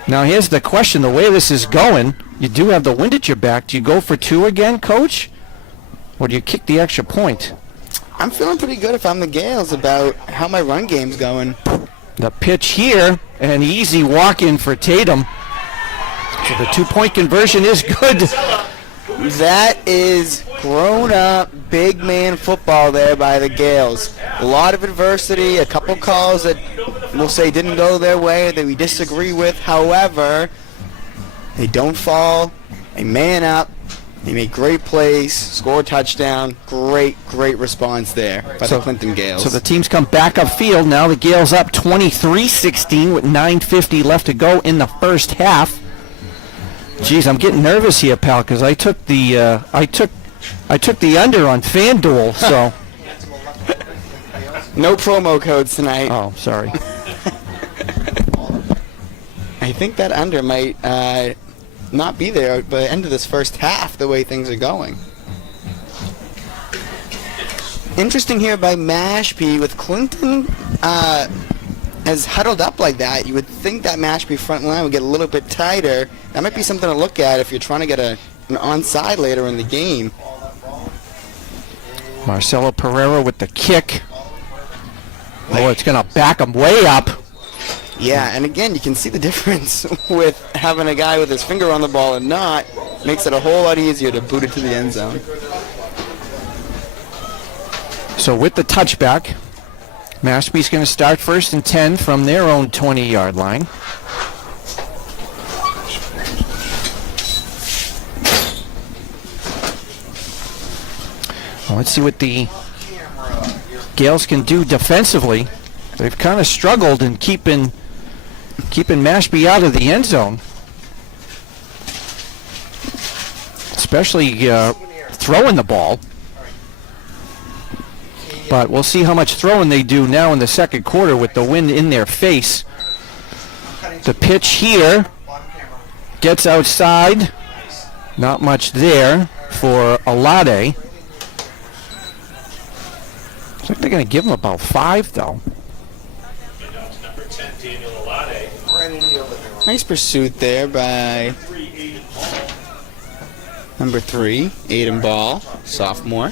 Now here's the question. The way this is going, you do have the wind at your back. Do you go for 2 again, Coach? Or do you kick the extra point? I'm feeling pretty good if I'm the Gales about how my run game's going. The pitch here, an easy walk-in for Tatum. So the 2-point conversion is good. That is grown-up, big man football there by the Gales. A lot of adversity, a couple calls that we'll say didn't go their way, that we disagree with. However, they don't fall. They man up. They make great plays, score a touchdown. Great response there by the Clinton Gales. So the teams come back upfield. Now the Gales up 23-16 with 9:50 left to go in the first half. Geez, I'm getting nervous here, pal, because I took the under on FanDuel. So no promo codes tonight. oh, sorry. I think that under might not be there by the end of this first half, the way things are going. Interesting here by Mashpee with Clinton as huddled up like that. You would think that Mashpee front line would get a little bit tighter. That might be something to look at if you're trying to get an onside later in the game. Marcelo Pereira with the kick. Oh, it's going to back him way up. Yeah, and again, you can see the difference with having a guy with his finger on the ball and not. Makes it a whole lot easier to boot it to the end zone. So with the touchback, Mashpee's going to start first and 10 from their own 20-yard line. Well, let's see what the Gales can do defensively. They've kind of struggled in keeping Mashpee out of the end zone, especially throwing the ball. But we'll see how much throwing they do now in the second quarter with the wind in their face. The pitch here gets outside. Not much there for Alade. Looks like they're going to give him about 5, though. Number 10, Daniel Alade. Nice pursuit there by number 3, Aiden Ball, sophomore.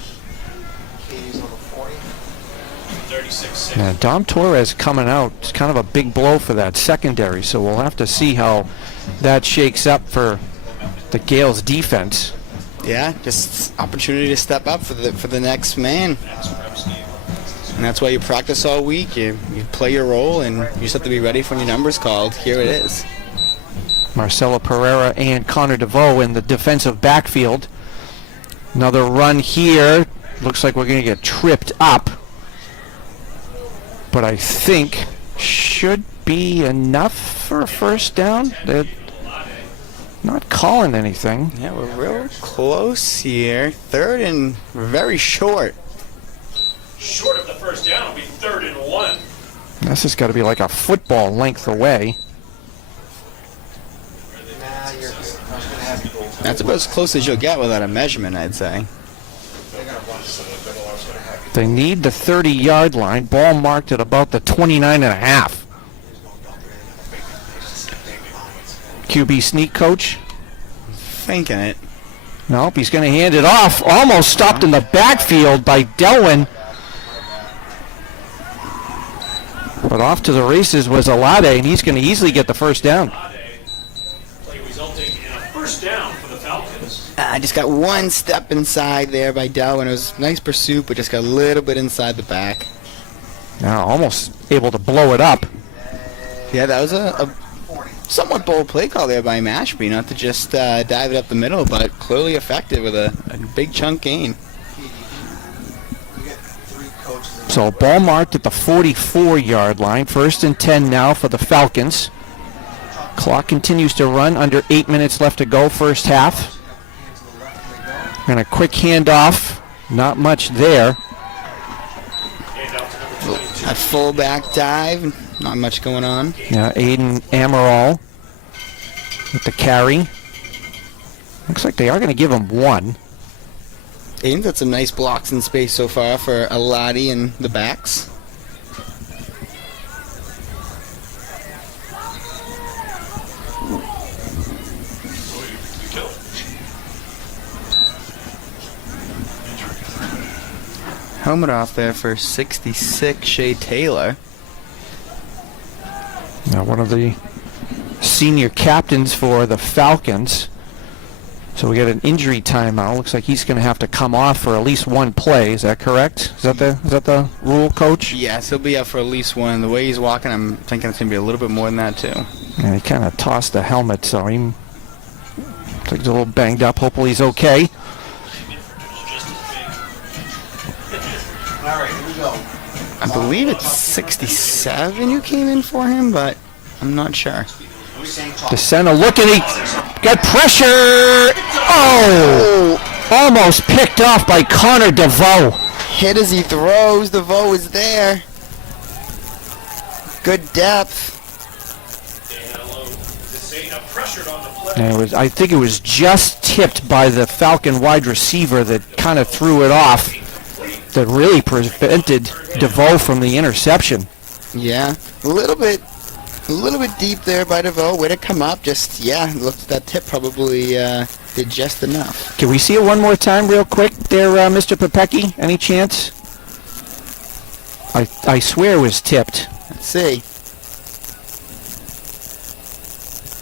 Now, Dom Torres coming out. It's kind of a big blow for that secondary, so we'll have to see how that shakes up for the Gales defense. Yeah, just opportunity to step up for the next man. And that's why you practice all week. You play your role, and you just have to be ready for when your number's called. Here it is. Marcelo Pereira and Connor DeVoe in the defensive backfield. Another run here. Looks like we're going to get tripped up. But I think should be enough for a first down. They're not calling anything. Yeah, we're real close here. Third and very short. Short of the first down will be 3rd and 1. This has got to be like a football length away. That's about as close as you'll get without a measurement, I'd say. They need the 30-yard line. Ball marked at about the 29.5. QB sneak, coach. Thinking it. Nope, he's going to hand it off. Almost stopped in the backfield by Delwyn. But off to the races was Alade, and he's going to easily get the first down. Play resulting in a first down for the Falcons. I just got one step inside there by Delwyn. It was a nice pursuit, but just got a little bit inside the back. Now almost able to blow it up. Yeah, that was a somewhat bold play call there by Mashpee, not to just dive it up the middle, but clearly effective with a big chunk gain. So ball marked at the 44-yard line. 1st and 10 now for the Falcons. Clock continues to run. Under 8 minutes left to go, first half. And a quick handoff. Not much there. A fullback dive. Not much going on. Yeah, Aiden Amaral with the carry. Looks like they are going to give him one. Aiden's got some nice blocks in space so far for Aladi and the backs. Helmet off there for 66, Shea Taylor. Now one of the senior captains for the Falcons. So we got an injury timeout. Looks like he's going to have to come off for at least one play. Is that correct? Is that the rule, Coach? Yes, he'll be out for at least one. The way he's walking, I'm thinking it's going to be a little bit more than that, too. And he kind of tossed the helmet, so he looks like he's a little banged up. Hopefully he's okay. All right, here we go. I believe it's 67 you came in for him, but I'm not sure. The center looking, he got pressure. Oh! Almost picked off by Connor DeVoe. Hit as he throws. DeVoe is there. Good depth. And I think it was just tipped by the Falcon wide receiver that kind of threw it off, that really prevented DeVoe from the interception. Yeah, a little bit deep there by DeVoe. Way to come up. Just, yeah, looked that tip probably did just enough. Can we see it one more time real quick there, Mr. Popecki? Any chance? I swear it was tipped. Let's see.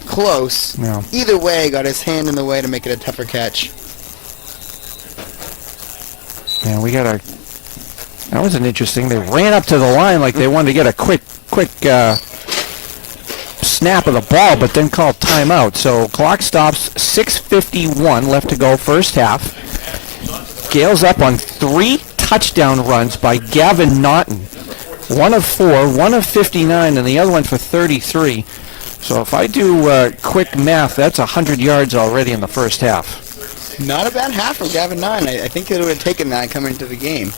Close. No. Either way, got his hand in the way to make it a tougher catch. Yeah, we got that wasn't interesting. They ran up to the line like they wanted to get a quick snap of the ball, but then called timeout. So clock stops, 6:51 left to go, first half. Gales up on 3 touchdown runs by Gavin Naughton. 1 of 4, 1 of 59, and the other one for 33. So if I do quick math, that's 100 yards already in the first half. Not a bad half from Gavin Naughton. I think it would have taken that coming into the game.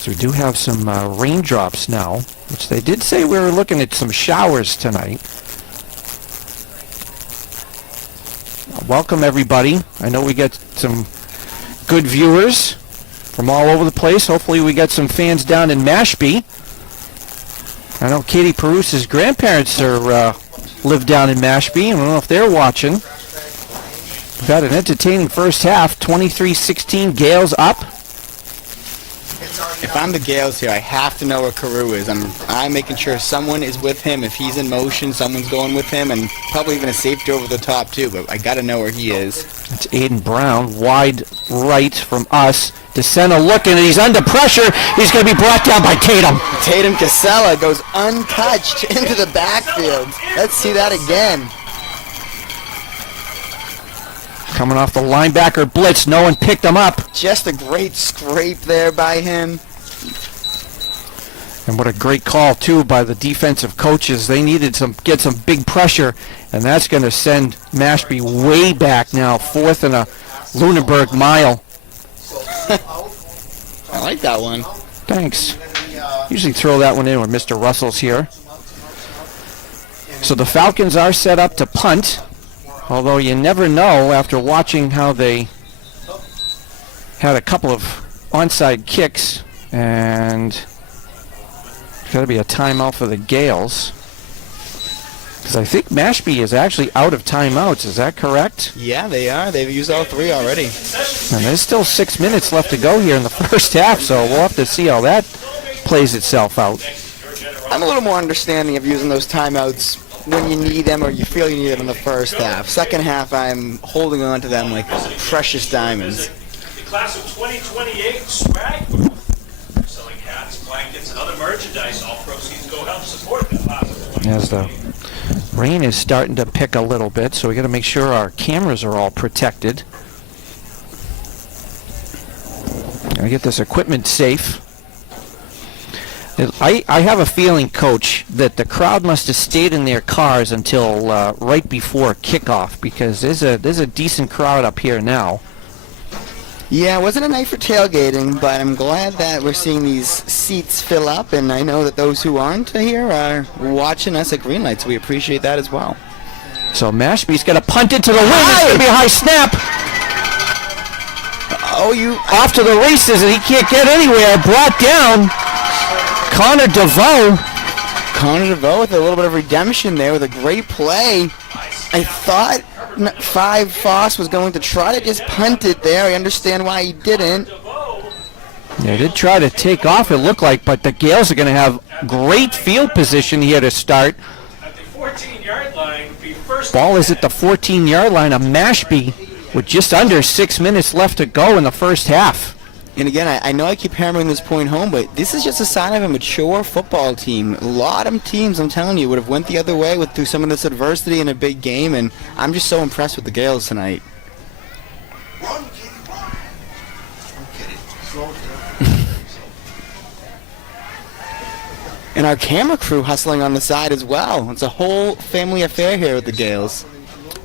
So we do have some raindrops now, which they did say we were looking at some showers tonight. Welcome, everybody. I know we got some good viewers from all over the place. Hopefully we got some fans down in Mashpee. I know Katie Peruse's grandparents live down in Mashpee. I don't know if they're watching. We've had an entertaining first half, 23-16, Gales up. If I'm the Gales here, I have to know where Carew is. I'm making sure someone is with him. If he's in motion, someone's going with him, and probably even a safety over the top too, but I got to know where he is. It's Aiden Brown, wide right from us. DeSena looking, and he's under pressure. He's going to be brought down by Tatum. Tatum Casella goes untouched into the backfield. Let's see that again. Coming off the linebacker blitz, no one picked him up. Just a great scrape there by him. And what a great call, too, by the defensive coaches. They needed get some big pressure, and that's going to send Mashpee way back now, 4th and a Lunenburg mile. I like that one. Thanks. Usually throw that one in when Mr. Russell's here. So the Falcons are set up to punt, although you never know after watching how they had a couple of onside kicks, and got to be a timeout for the Gales. Because I think Mashpee is actually out of timeouts. Is that correct? Yeah, they are. They've used all 3 already. And there's still 6 minutes left to go here in the first half, so we'll have to see how that plays itself out. I'm a little more understanding of using those timeouts when you need them or you feel you need them in the first half. Second half, I'm holding on to them like precious diamonds. The class of 2028 swag booth. They're selling hats, blankets, and other merchandise. All proceeds go help support the class of 2028. As the rain is starting to pick a little bit, so we got to make sure our cameras are all protected. Gotta get this equipment safe. I have a feeling, Coach, that the crowd must have stayed in their cars until right before kickoff, because there's a decent crowd up here now. Yeah, it wasn't a night for tailgating, but I'm glad that we're seeing these seats fill up, and I know that those who aren't here are watching us at Greenlight, so we appreciate that as well. So Mashpee's got to punt it to the wind. It's going to be a high snap. Oh, you... Off to the races, and he can't get anywhere. Brought down. Connor DeVoe with a little bit of redemption there with a great play. I thought 5 Foss was going to try to just punt it there. I understand why he didn't. They did try to take off, it looked like, but the Gales are going to have great field position here to start. At the 14-yard line, be first. Ball is at the 14-yard line of Mashpee with just under 6 minutes left to go in the first half. And again, I know I keep hammering this point home, but this is just a sign of a mature football team. A lot of teams, I'm telling you, would have went the other way through some of this adversity in a big game, and I'm just so impressed with the Gales tonight. Run, kitty, run. I'm kidding. Slow it down. And our camera crew hustling on the side as well. It's a whole family affair here with the Gales.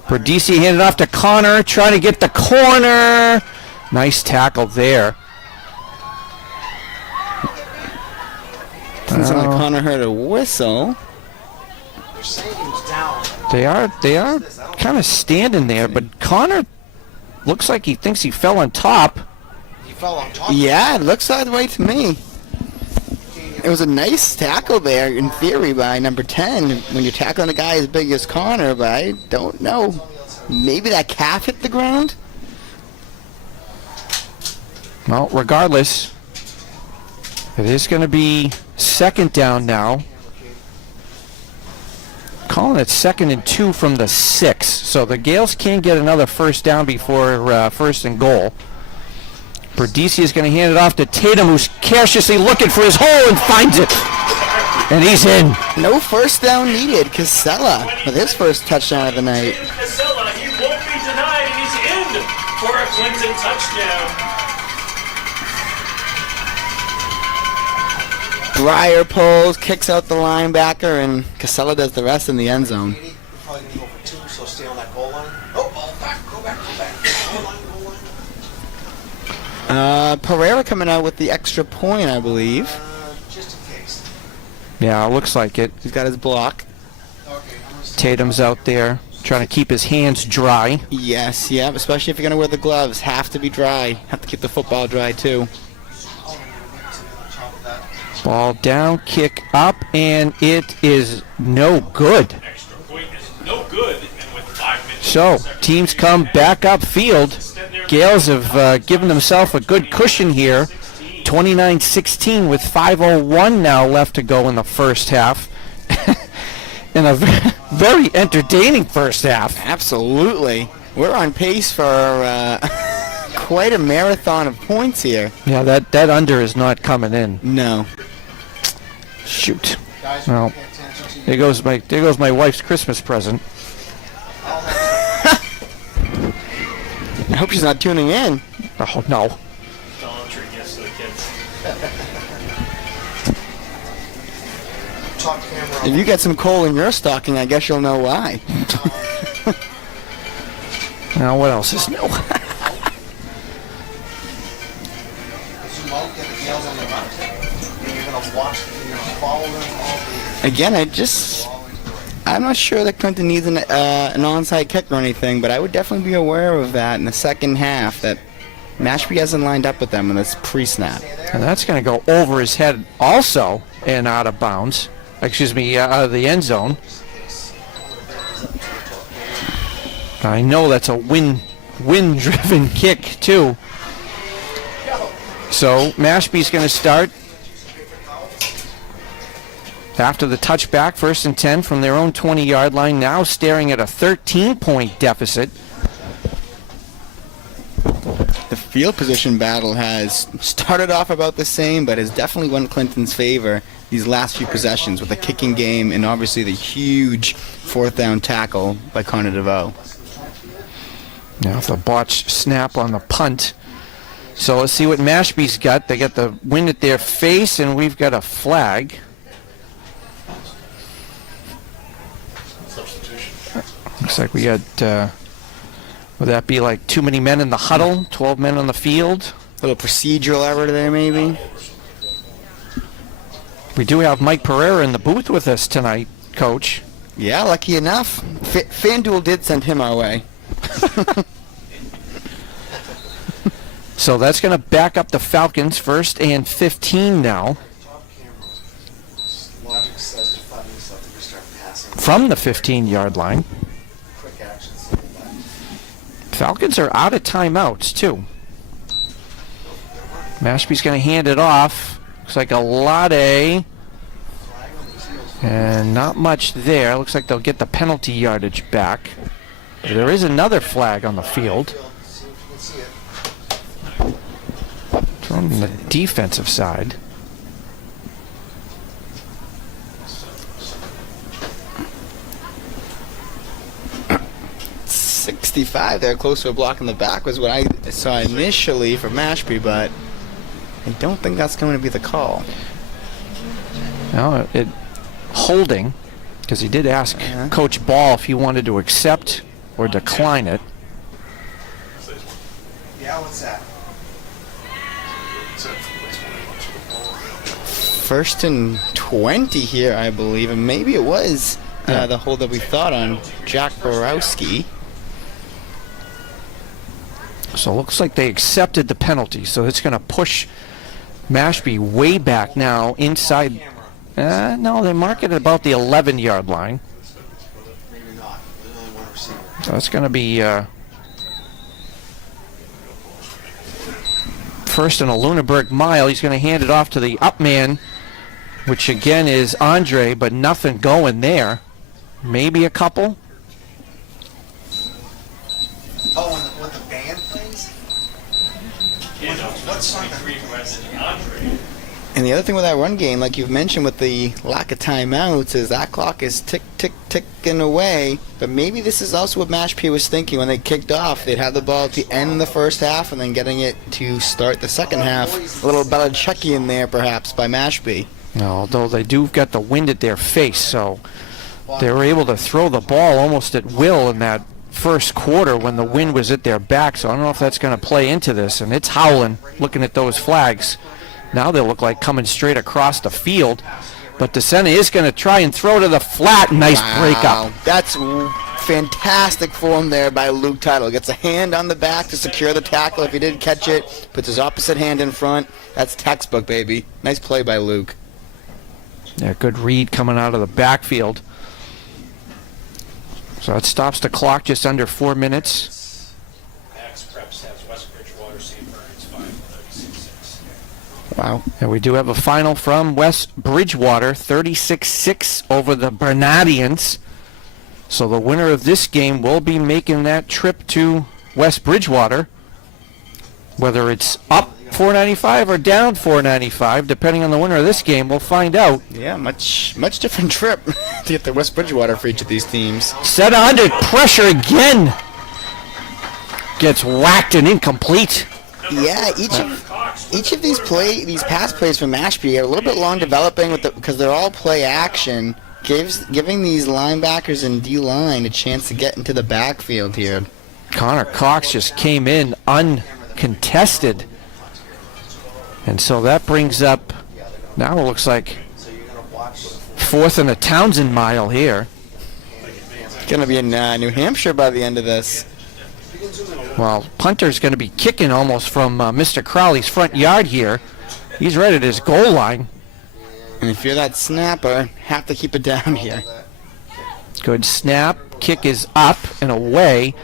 Perdisi handed off to Connor, trying to get the corner. Nice tackle there. Doesn't sound like Connor heard a whistle. They're saying he was down. They are kind of standing there, but Connor looks like he thinks he fell on top. He fell on top. Yeah, it looks that way to me. It was a nice tackle there, in theory, by number 10, when you're tackling a guy as big as Connor, but I don't know. Maybe that calf hit the ground? Well, regardless, it is going to be second down now. Calling it 2nd and 2 from the 6. So the Gales can get another first down before first and goal. Perdisi is going to hand it off to Tatum, who's cautiously looking for his hole and finds it. And he's in. No first down needed. Casella with his first touchdown of the night. Casella, he won't be denied, and he's in for a Clinton touchdown. Breyer pulls, kicks out the linebacker, and Casella does the rest in the end zone. You're probably going to go for 2, so stay on that goal line. Oh, ball back, go back, go back. Goal line. Pereira coming out with the extra point, I believe. Just in case. Yeah, it looks like it. He's got his block. Okay, I'm going to Tatum's out there trying to keep his hands dry. Yes, yeah, especially if you're going to wear the gloves. Have to be dry. Have to keep the football dry, too. Ball down, kick up, and it is no good. Extra point is no good, and with 5 minutes. So, teams come back up field. Gales have given themselves a good cushion here. 29-16 with 5:01 now left to go in the first half. In a very entertaining first half. Absolutely. We're on pace for quite a marathon of points here. Yeah, that under is not coming in. No. Shoot. guys Well, pay attention to there goes my wife's Christmas present. I hope she's not tuning in. Oh no. Dollar Tree gifts to the kids. top camera. If you get some coal in your stocking, I guess you'll know why. Now what else is new? Zoom out, get the nails on the left. And you're going to watch, you're going to follow them all the Again, I'm not sure that Clinton needs an onside kick or anything, but I would definitely be aware of that in the second half, that Mashpee hasn't lined up with them in this pre-snap. And that's going to go over his head also and out of bounds. Excuse me, out of the end zone. I know that's a wind-driven kick, too. So Mashpee's going to start after the touchback, 1st and 10 from their own 20-yard line, now staring at a 13-point deficit. The field position battle has started off about the same, but has definitely won Clinton's favor these last few possessions with the kicking game and obviously the huge 4th down tackle by Connor DeVoe. Now the botched snap on the punt. So let's see what Mashpee's got. They got the wind at their face, and we've got a flag. Looks like we got, would that be like too many men in the huddle, 12 men on the field? A little procedural error there, maybe. We do have Mike Pereira in the booth with us tonight, Coach. Yeah, lucky enough. FanDuel did send him our way. So that's going to back up the Falcons, 1st and 15 now. Logic says to 5 minutes left to start passing. From the 15-yard line. Quick actions. Falcons are out of timeouts, too. Mashpee's going to hand it off. Looks like a Lade. And not much there. Looks like they'll get the penalty yardage back. There is another flag on the field. See if you can see it. From the defensive side. .65 there, close to a block in the back was what I saw initially for Mashpee, but I don't think that's going to be the call. No, it holding, because he did ask Coach Ball if he wanted to accept or decline it. Yeah, what's that? 1st and 20 here, I believe, and maybe it was the hold that we thought on Jack Borowski. So it looks like they accepted the penalty, so it's going to push Mashpee way back now inside. No, they mark it at about the 11-yard line. Maybe not. There's only one receiver. So it's going to be 1st and a Lunenburg mile. He's going to hand it off to the up man, which again is Andre, but nothing going there. Maybe a couple. Oh, and what the band plays? What song? And the other thing with that run game, like you've mentioned with the lack of timeouts, is that clock is ticking away. But maybe this is also what Mashpee was thinking when they kicked off. They'd have the ball to end the first half and then getting it to start the second half. A little Belichickian there, perhaps, by Mashpee. Although they do got the wind at their face, so they were able to throw the ball almost at will in that first quarter when the wind was at their back. So I don't know if that's going to play into this. And it's howling, looking at those flags. Now they look like coming straight across the field. But DeSena is going to try and throw to the flat. Nice breakup. That's fantastic form there by Luke Tuttle. Gets a hand on the back to secure the tackle if he didn't catch it. Puts his opposite hand in front. That's textbook, baby. Nice play by Luke. Yeah, good read coming out of the backfield. So it stops the clock just under 4 minutes. Max Preps has West Bridgewater, St. Bernard's 5-36. Wow. And we do have a final from West Bridgewater, 36-6 over the Bernardians. So the winner of this game will be making that trip to West Bridgewater. Whether it's up 495 or down 495, depending on the winner of this game, we'll find out. Yeah, much different trip to get to West Bridgewater for each of these teams. Set under pressure again. Gets whacked and incomplete. Yeah, each of these pass plays from Mashpee are a little bit long developing because they're all play action, giving these linebackers and D-line a chance to get into the backfield here. Connor Cox just came in uncontested. And so that brings up, now it looks like 4th and a Townsend mile here. It's going to be in New Hampshire by the end of this. Well, punter's going to be kicking almost from Mr. Crowley's front yard here. He's right at his goal line. And if you're that snapper, have to keep it down here. Good snap. Kick is up and away.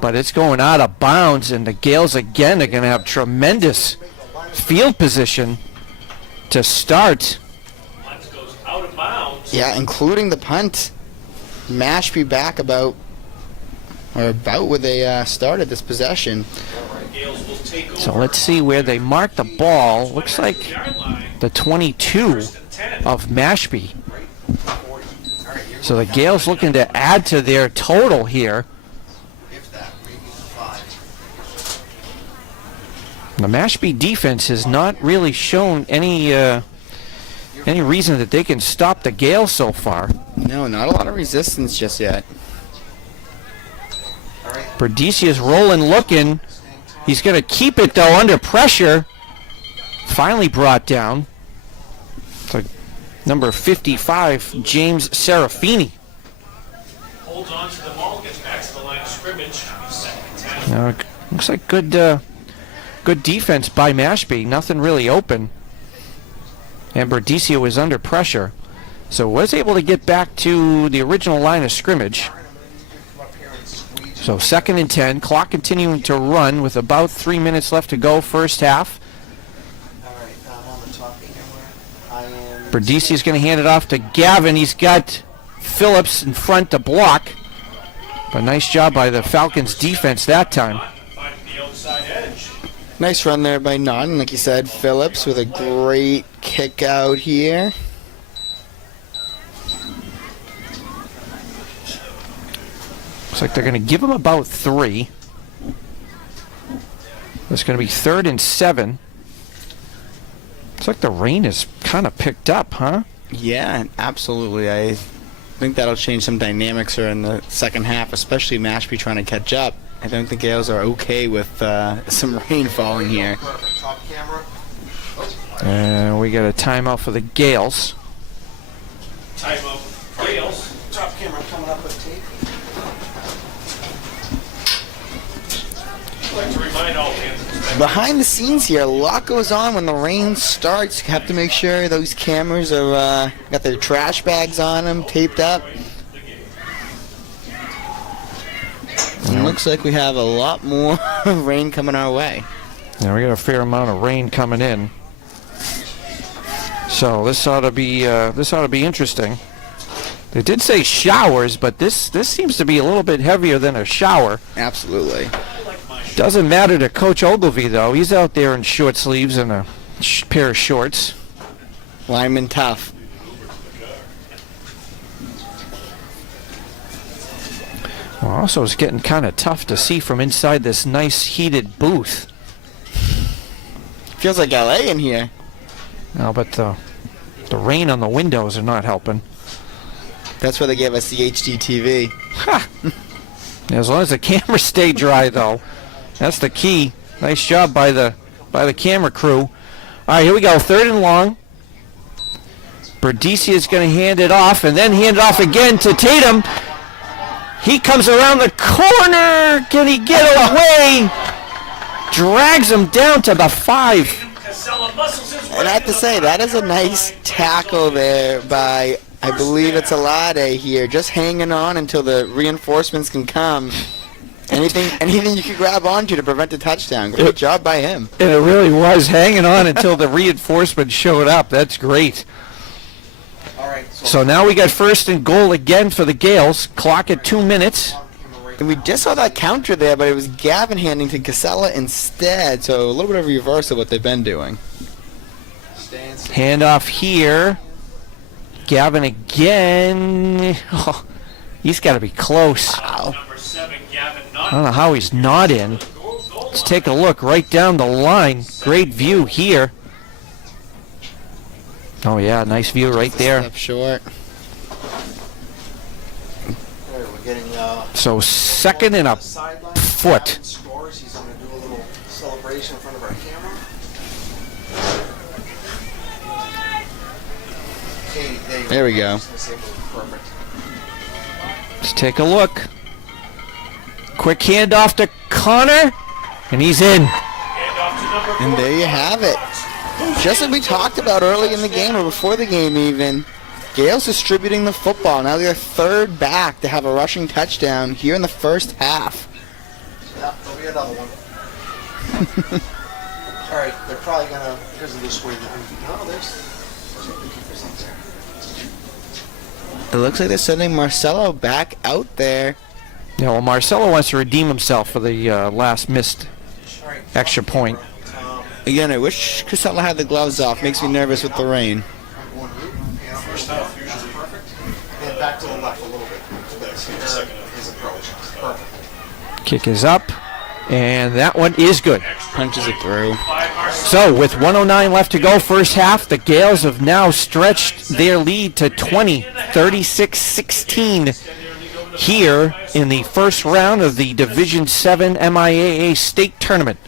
but it's going out of bounds, and the Gales again are going to have tremendous field position to start. Punt goes out of bounds. Yeah, including the punt. Mashpee back about where they started this possession. Gales will take over. So let's see where they mark the ball. Looks like Yard line. the 22 of Mashpee. So the Gales looking to add to their total here. If that, maybe 5. The Mashpee defense has not really shown any reason that they can stop the Gales so far. No, not a lot of resistance just yet. Berdicia's rolling, looking. He's going to keep it, though, under pressure. Finally brought down. So number 55, James Serafini. Holds on to the ball, gets back to the line of scrimmage. Second and 10. Now, looks like good defense by Mashpee. Nothing really open. And Berdicia was under pressure. So was able to get back to the original line of scrimmage. So second and 10. Clock continuing to run with about 3 minutes left to go first half. All right, I'm on the top camera. I am. Berdicia's going to hand it off to Gavin. He's got Phillips in front to block. But nice job by the Falcons defense that time. Finding the outside edge. Nice run there by Naughton, like you said. Phillips with a great kick out here. Looks like they're going to give him about 3. It's going to be 3rd and 7. Looks like the rain has kind of picked up, huh? Yeah, absolutely. I think that'll change some dynamics here in the second half, especially Mashpee trying to catch up. I don't think Gales are okay with some rain falling here. Top camera. And we got a timeout for the Gales. Timeout. Gales. Top camera coming up with tape. I'd like to remind all fans. Behind the scenes here, a lot goes on when the rain starts. You have to make sure those cameras are got their trash bags on them, taped up. And looks like we have a lot more rain coming our way. Yeah, we got a fair amount of rain coming in. So this ought to be interesting. They did say showers, but this seems to be a little bit heavier than a shower. Absolutely. Doesn't matter to Coach Ogilvie, though. He's out there in short sleeves and a pair of shorts. Lineman tough. Well, also, it's getting kind of tough to see from inside this nice heated booth. Feels like LA in here. No, but the rain on the windows are not helping. That's where they gave us the HD TV. Ha! As long as the cameras stay dry, though. That's the key. Nice job by the camera crew. All right, here we go. 3rd and long. Berdicia is going to hand it off, and then hand it off again to Tatum. He comes around the corner. Can he get away? Drags him down to the 5. And I have to say, that is a nice tackle there by, I believe it's Alade here, just hanging on until the reinforcements can come. Anything you could grab onto to prevent a touchdown. Great job by him. And it really was hanging on until the reinforcements showed up. That's great. All right. So now we got 1st and goal again for the Gales. Clock at 2 minutes. And we just saw that counter there, but it was Gavin handing to Casella instead. So a little bit of a reverse of what they've been doing. Handoff here. Gavin again. Oh, he's got to be close. Wow. Number 7, Gavin I don't know how he's not in. Let's take a look right down the line. Great view here. Oh, yeah, nice view right there. Step short. We're getting So 2nd and a sideline. foot. Gavin scores. He's going to do a little celebration in front of our camera. Okay, There we go. Perfect. Let's take a look. Quick handoff to Connor, and he's in. And there you have it. Just like we talked about early in the game, or before the game even, Gales distributing the football. Now they're 3rd back to have a rushing touchdown here in the first half. Yeah, there'll be another one. All right, they're probably gonna, because of this way. No, there's two keepers up there. It looks like they're sending Marcelo back out there. Yeah, well, Marcelo wants to redeem himself for the last missed All right, extra point. Again, I wish Casella had the gloves off. Makes me nervous with the rain. I'm going root. And first off, usually perfect. And back to the left a little bit. That's his approach. Perfect. Kick is up, and that one is good. Punches it through. So with 109 left to go first half, the Gales have now stretched their lead to 20, 36-16 here in the first round of the Division 7 MIAA state tournament.